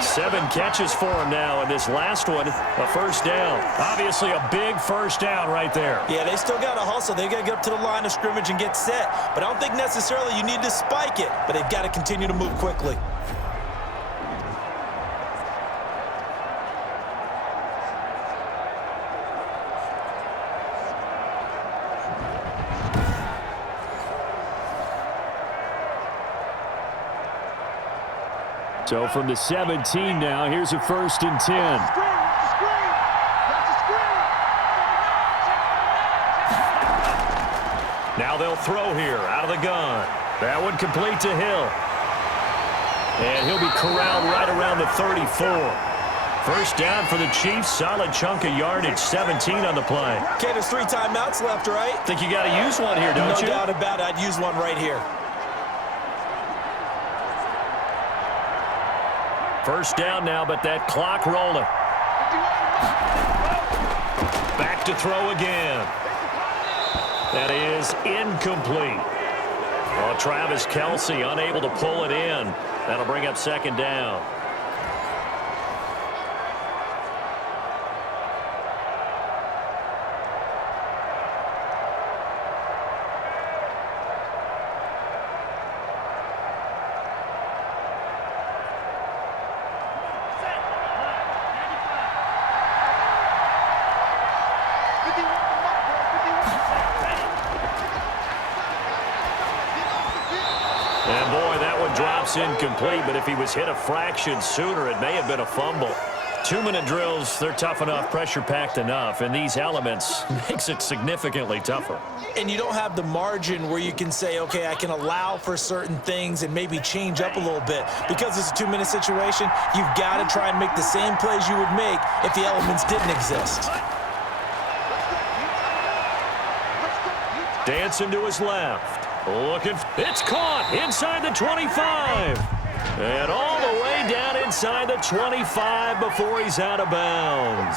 7 catches for him now, and this last one, a first down. Obviously a big first down right there. Yeah, they still got to hustle. They got to get up to the line of scrimmage and get set. But I don't think necessarily you need to spike it, but they've got to continue to move quickly. So from the 17 now, here's a 1st and 10. Now they'll throw here out of the gun. That one complete to Hill. And he'll be corralled right around the 34. First down for the Chiefs. Solid chunk of yardage. 17 on the play. Okay, there's 3 timeouts left, right? Think you got to use one here, don't you? No doubt about it. I'd use one right here. First down now, but that clock rolling. Back to throw again. That is incomplete. Well, Travis Kelce unable to pull it in. That'll bring up 2nd down. And boy, that one drops incomplete, but if he was hit a fraction sooner, it may have been a fumble. 2-minute drills, they're tough enough, pressure-packed enough, and these elements makes it significantly tougher. And you don't have the margin where you can say, okay, I can allow for certain things and maybe change up a little bit. Because it's a 2-minute situation, you've got to try and make the same plays you would make if the elements didn't exist. Dancing to his left. Looking. It's caught inside the 25. And all the way down inside the 25 before he's out of bounds.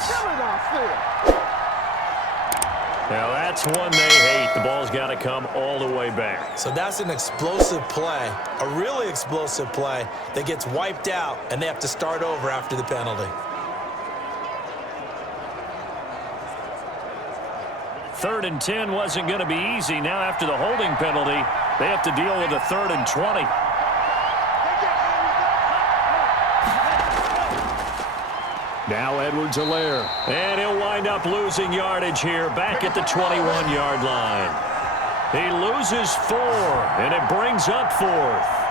Now that's one they hate. The ball's got to come all the way back. So that's an explosive play, a really explosive play that gets wiped out, and they have to start over after the penalty. 3rd and 10 wasn't going to be easy. Now after the holding penalty, they have to deal with a 3rd and 20. Now Edwards-Helaire. And he'll wind up losing yardage here back at the 21-yard line. He loses 4, and it brings up 4th.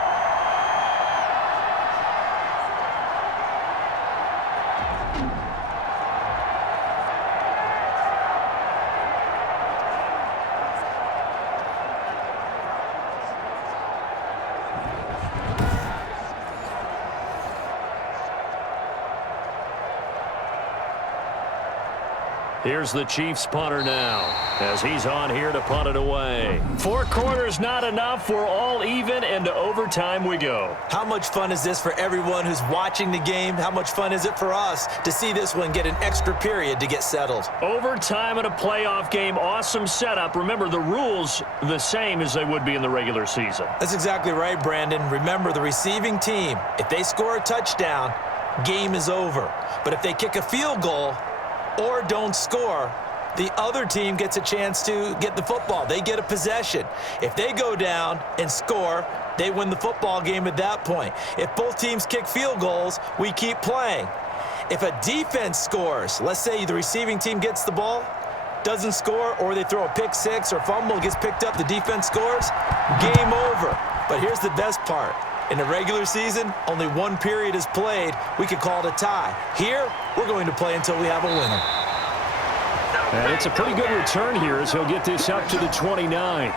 Here's the Chiefs punter now as he's on here to punt it away. 4 quarters not enough. We're all even, and to overtime we go. How much fun is this for everyone who's watching the game? How much fun is it for us to see this one get an extra period to get settled? Overtime in a playoff game, awesome setup. Remember, the rules the same as they would be in the regular season. That's exactly right, Brandon. Remember, the receiving team, if they score a touchdown, game is over. But if they kick a field goal or don't score, the other team gets a chance to get the football. They get a possession. If they go down and score, they win the football game at that point. If both teams kick field goals, we keep playing. If a defense scores, let's say the receiving team gets the ball, doesn't score, or they throw a pick six or fumble, gets picked up, the defense scores, game over. But here's the best part. In the regular season, only 1 period is played. We could call it a tie. Here, we're going to play until we have a winner. And it's a pretty good return here as he'll get this up to the 29.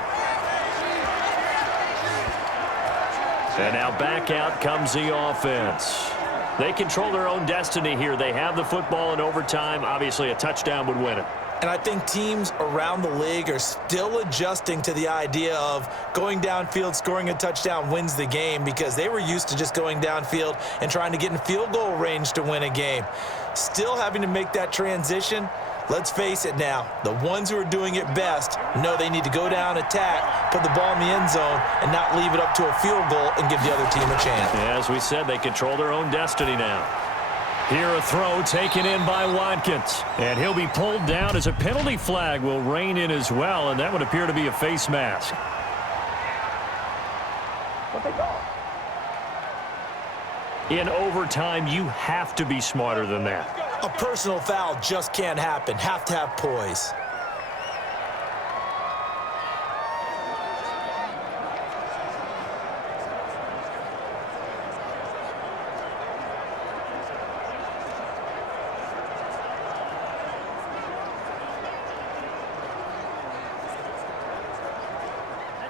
And now back out comes the offense. They control their own destiny here. They have the football in overtime. Obviously, a touchdown would win it. And I think teams around the league are still adjusting to the idea of going downfield, scoring a touchdown wins the game, because they were used to just going downfield and trying to get in field goal range to win a game. Still having to make that transition. Let's face it now, the ones who are doing it best know they need to go down, attack, put the ball in the end zone, and not leave it up to a field goal and give the other team a chance. As we said, they control their own destiny now. Here a throw taken in by Watkins. And he'll be pulled down as a penalty flag will rein in as well, and that would appear to be a face mask. In overtime, you have to be smarter than that. A personal foul just can't happen. Have to have poise.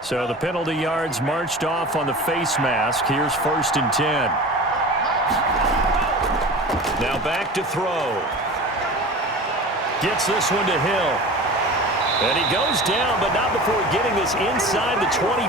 So the penalty yards marched off on the face mask. Here's 1st and 10. Now back to throw. Gets this one to Hill. And he goes down, but not before getting this inside the 25.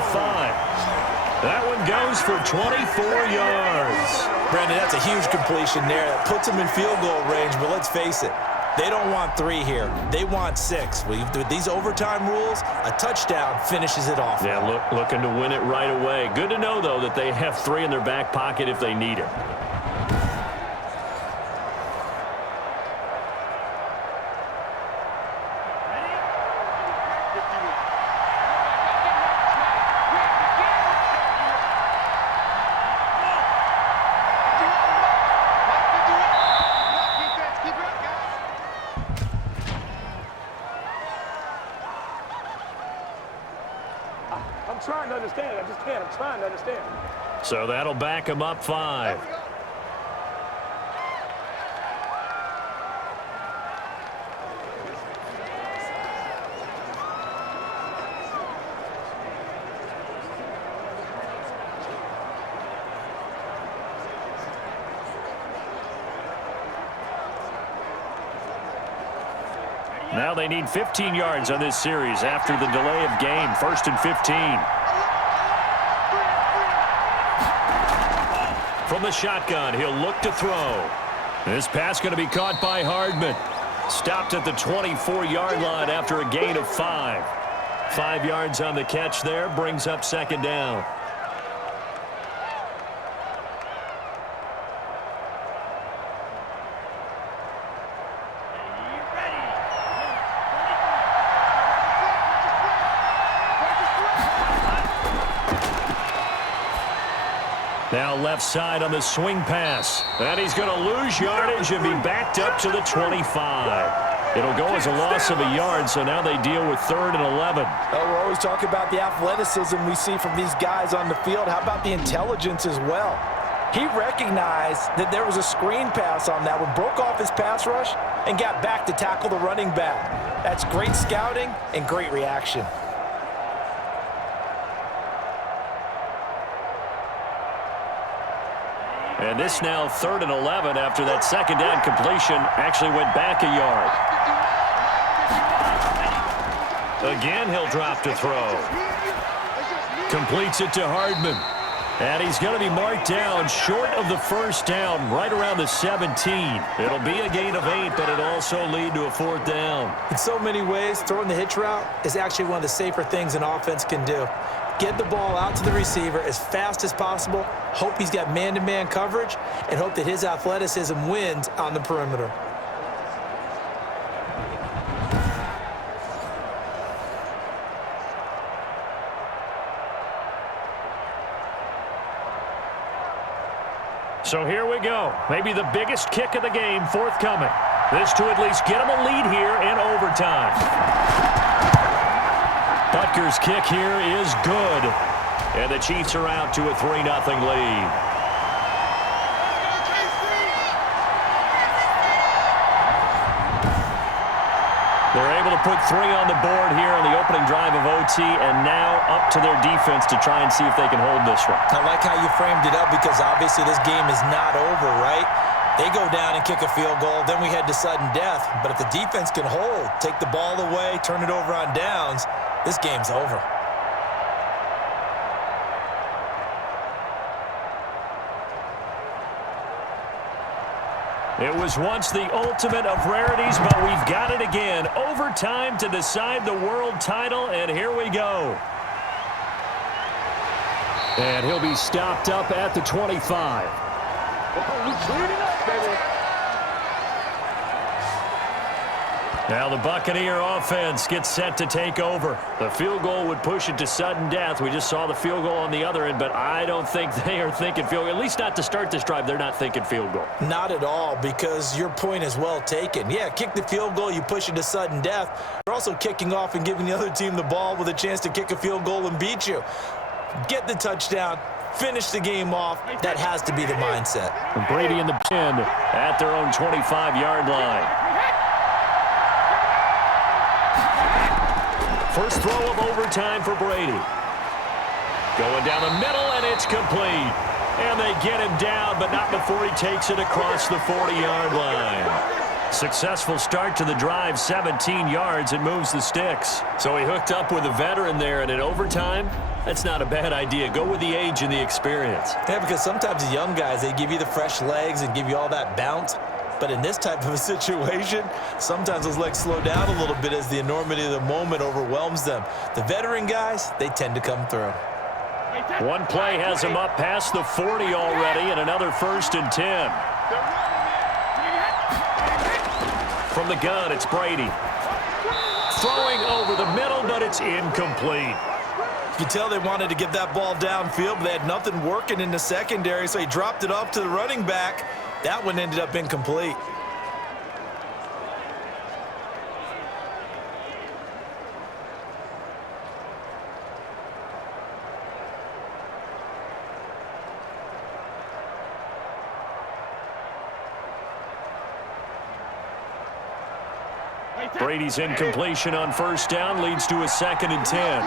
That one goes for 24 yards. Brandon, that's a huge completion there. That puts them in field goal range, but let's face it, they don't want 3 here. They want 6. With these overtime rules, a touchdown finishes it off. Yeah, looking to win it right away. Good to know, though, that they have 3 in their back pocket if they need it. I'm trying to understand. I just can't. I'm trying to understand. So that'll back him up 5. Now they need 15 yards on this series after the delay of game. 1st and 15. From the shotgun, he'll look to throw. This pass going to be caught by Hardman. Stopped at the 24-yard line after a gain of 5. 5 yards on the catch there, brings up 2nd down. Now left side on the swing pass. And he's going to lose yardage and be backed up to the 25. It'll go as a loss of a yard, so now they deal with 3rd and 11. Oh, we're always talking about the athleticism we see from these guys on the field. How about the intelligence as well? He recognized that there was a screen pass on that one, broke off his pass rush, and got back to tackle the running back. That's great scouting and great reaction. And this now 3rd and 11 after that 2nd down completion actually went back a yard. Again, he'll drop to throw. Completes it to Hardman. And he's going to be marked down short of the 1st down, right around the 17. It'll be a gain of 8, but it'll also lead to a 4th down. In so many ways, throwing the hitch route is actually one of the safer things an offense can do. Get the ball out to the receiver as fast as possible, hope he's got man-to-man coverage, and hope that his athleticism wins on the perimeter. So here we go. Maybe the biggest kick of the game forthcoming. This to at least get him a lead here in overtime. Butker's kick here is good. And the Chiefs are out to a 3-0 lead. They're to put 3 on the board here on the opening drive of OT, and now up to their defense to try and see if they can hold this one. I like how you framed it up because obviously this game is not over, right? They go down and kick a field goal, then we head to sudden death. But if the defense can hold, take the ball away, turn it over on downs, this game's over. It was once the ultimate of rarities, but we've got it again. Overtime to decide the world title, and here we go. And he'll be stopped up at the 25. Now the Buccaneer offense gets set to take over. The field goal would push it to sudden death. We just saw the field goal on the other end, but I don't think they are thinking field goal. At least not to start this drive. They're not thinking field goal. Not at all, because your point is well taken. Yeah, kick the field goal, you push it to sudden death. You're also kicking off and giving the other team the ball with a chance to kick a field goal and beat you. Get the touchdown. Finish the game off. That has to be the mindset. And Brady and the 10 at their own 25-yard line. First throw of overtime for Brady. Going down the middle, and it's complete. And they get him down, but not before he takes it across the 40-yard line. Successful start to the drive, 17 yards, and moves the sticks. So he hooked up with a veteran there, and in overtime, that's not a bad idea. Go with the age and the experience. Yeah, because sometimes the young guys, they give you the fresh legs and give you all that bounce. But in this type of a situation, sometimes those legs slow down a little bit as the enormity of the moment overwhelms them. The veteran guys, they tend to come through. One play has him up past the 40 already, and another 1st and 10. From the gun, it's Brady. Throwing over the middle, but it's incomplete. You can tell they wanted to get that ball downfield, but they had nothing working in the secondary, so he dropped it off to the running back. That one ended up incomplete. Brady's incompletion on 1st down leads to a 2nd and 10.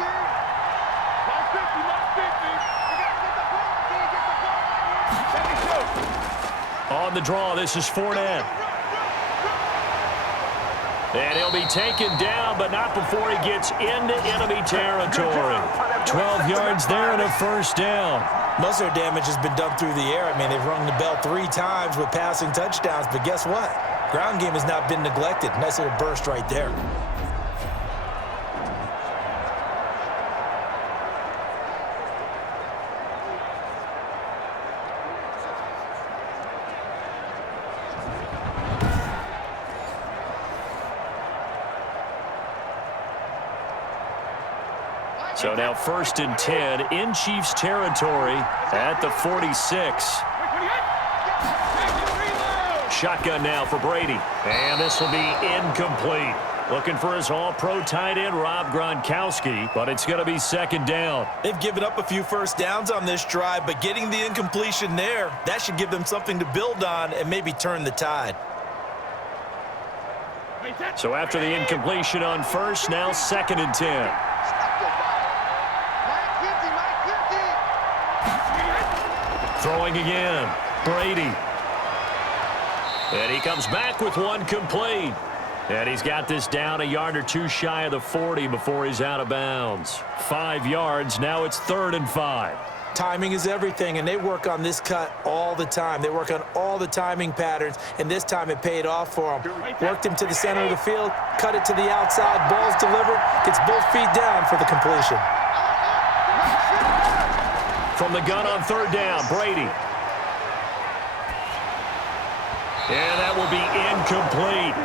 On the draw, this is Fournette. And he'll be taken down, but not before he gets into enemy territory. 12 yards there and a 1st down. Most of their damage has been done through the air. I mean, they've rung the bell 3 times with passing touchdowns, but guess what? Ground game has not been neglected. Nice little burst right there. So now 1st and 10 in Chiefs territory at the 46. Shotgun now for Brady. And this will be incomplete. Looking for his all-pro tight end, Rob Gronkowski, but it's going to be 2nd down. They've given up a few 1st downs on this drive, but getting the incompletion there, that should give them something to build on and maybe turn the tide. So after the incompletion on 1st, now 2nd and 10. Throwing again, Brady. And he comes back with one complete. And he's got this down a yard or 2 shy of the 40 before he's out of bounds. 5 yards, now it's 3rd and 5. Timing is everything, and they work on this cut all the time. They work on all the timing patterns, and this time it paid off for them. Worked him to the center of the field, cut it to the outside, ball's delivered, gets both feet down for the completion. From the gun on 3rd down, Brady. And that will be incomplete.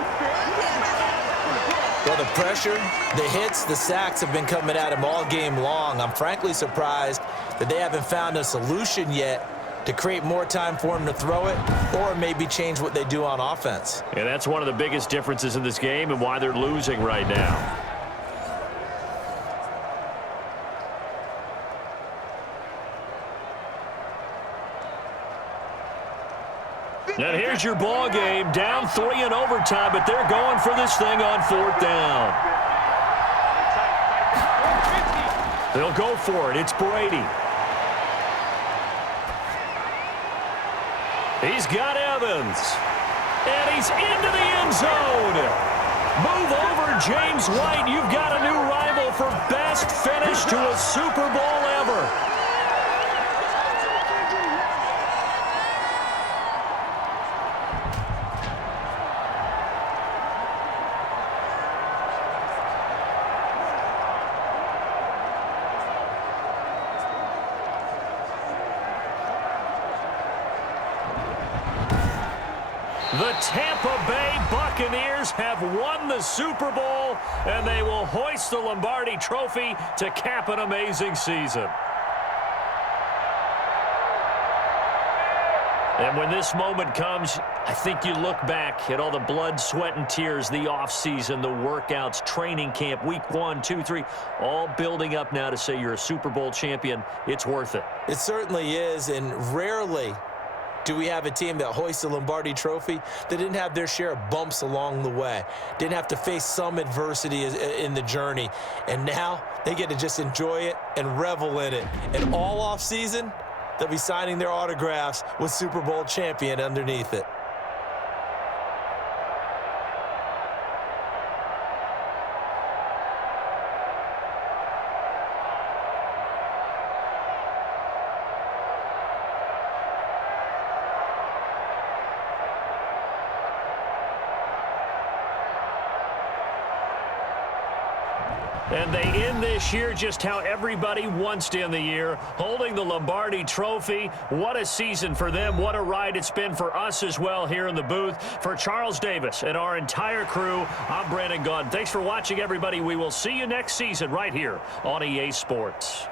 Well, the pressure, the hits, the sacks have been coming at him all game long. I'm frankly surprised that they haven't found a solution yet to create more time for him to throw it or maybe change what they do on offense. And that's one of the biggest differences in this game and why they're losing right now. And here's your ball game, down 3 in overtime, but they're going for this thing on 4th down. They'll go for it. It's Brady. He's got Evans. And he's into the end zone. Move over, James White. You've got a new rival for best finish to a Super Bowl ever. The Tampa Bay Buccaneers have won the Super Bowl, and they will hoist the Lombardi Trophy to cap an amazing season. And when this moment comes, I think you look back at all the blood, sweat, and tears, the offseason, the workouts, training camp, week 1, 2, 3, all building up now to say you're a Super Bowl champion. It's worth it. It certainly is, and rarely do we have a team that hoists the Lombardi Trophy that didn't have their share of bumps along the way, didn't have to face some adversity in the journey, and now they get to just enjoy it and revel in it. And all offseason, they'll be signing their autographs with Super Bowl champion underneath it. And they end this year just how everybody wants to end the year, holding the Lombardi Trophy. What a season for them. What a ride it's been for us as well here in the booth. For Charles Davis and our entire crew, I'm Brandon Gunn. Thanks for watching, everybody. We will see you next season right here on EA Sports.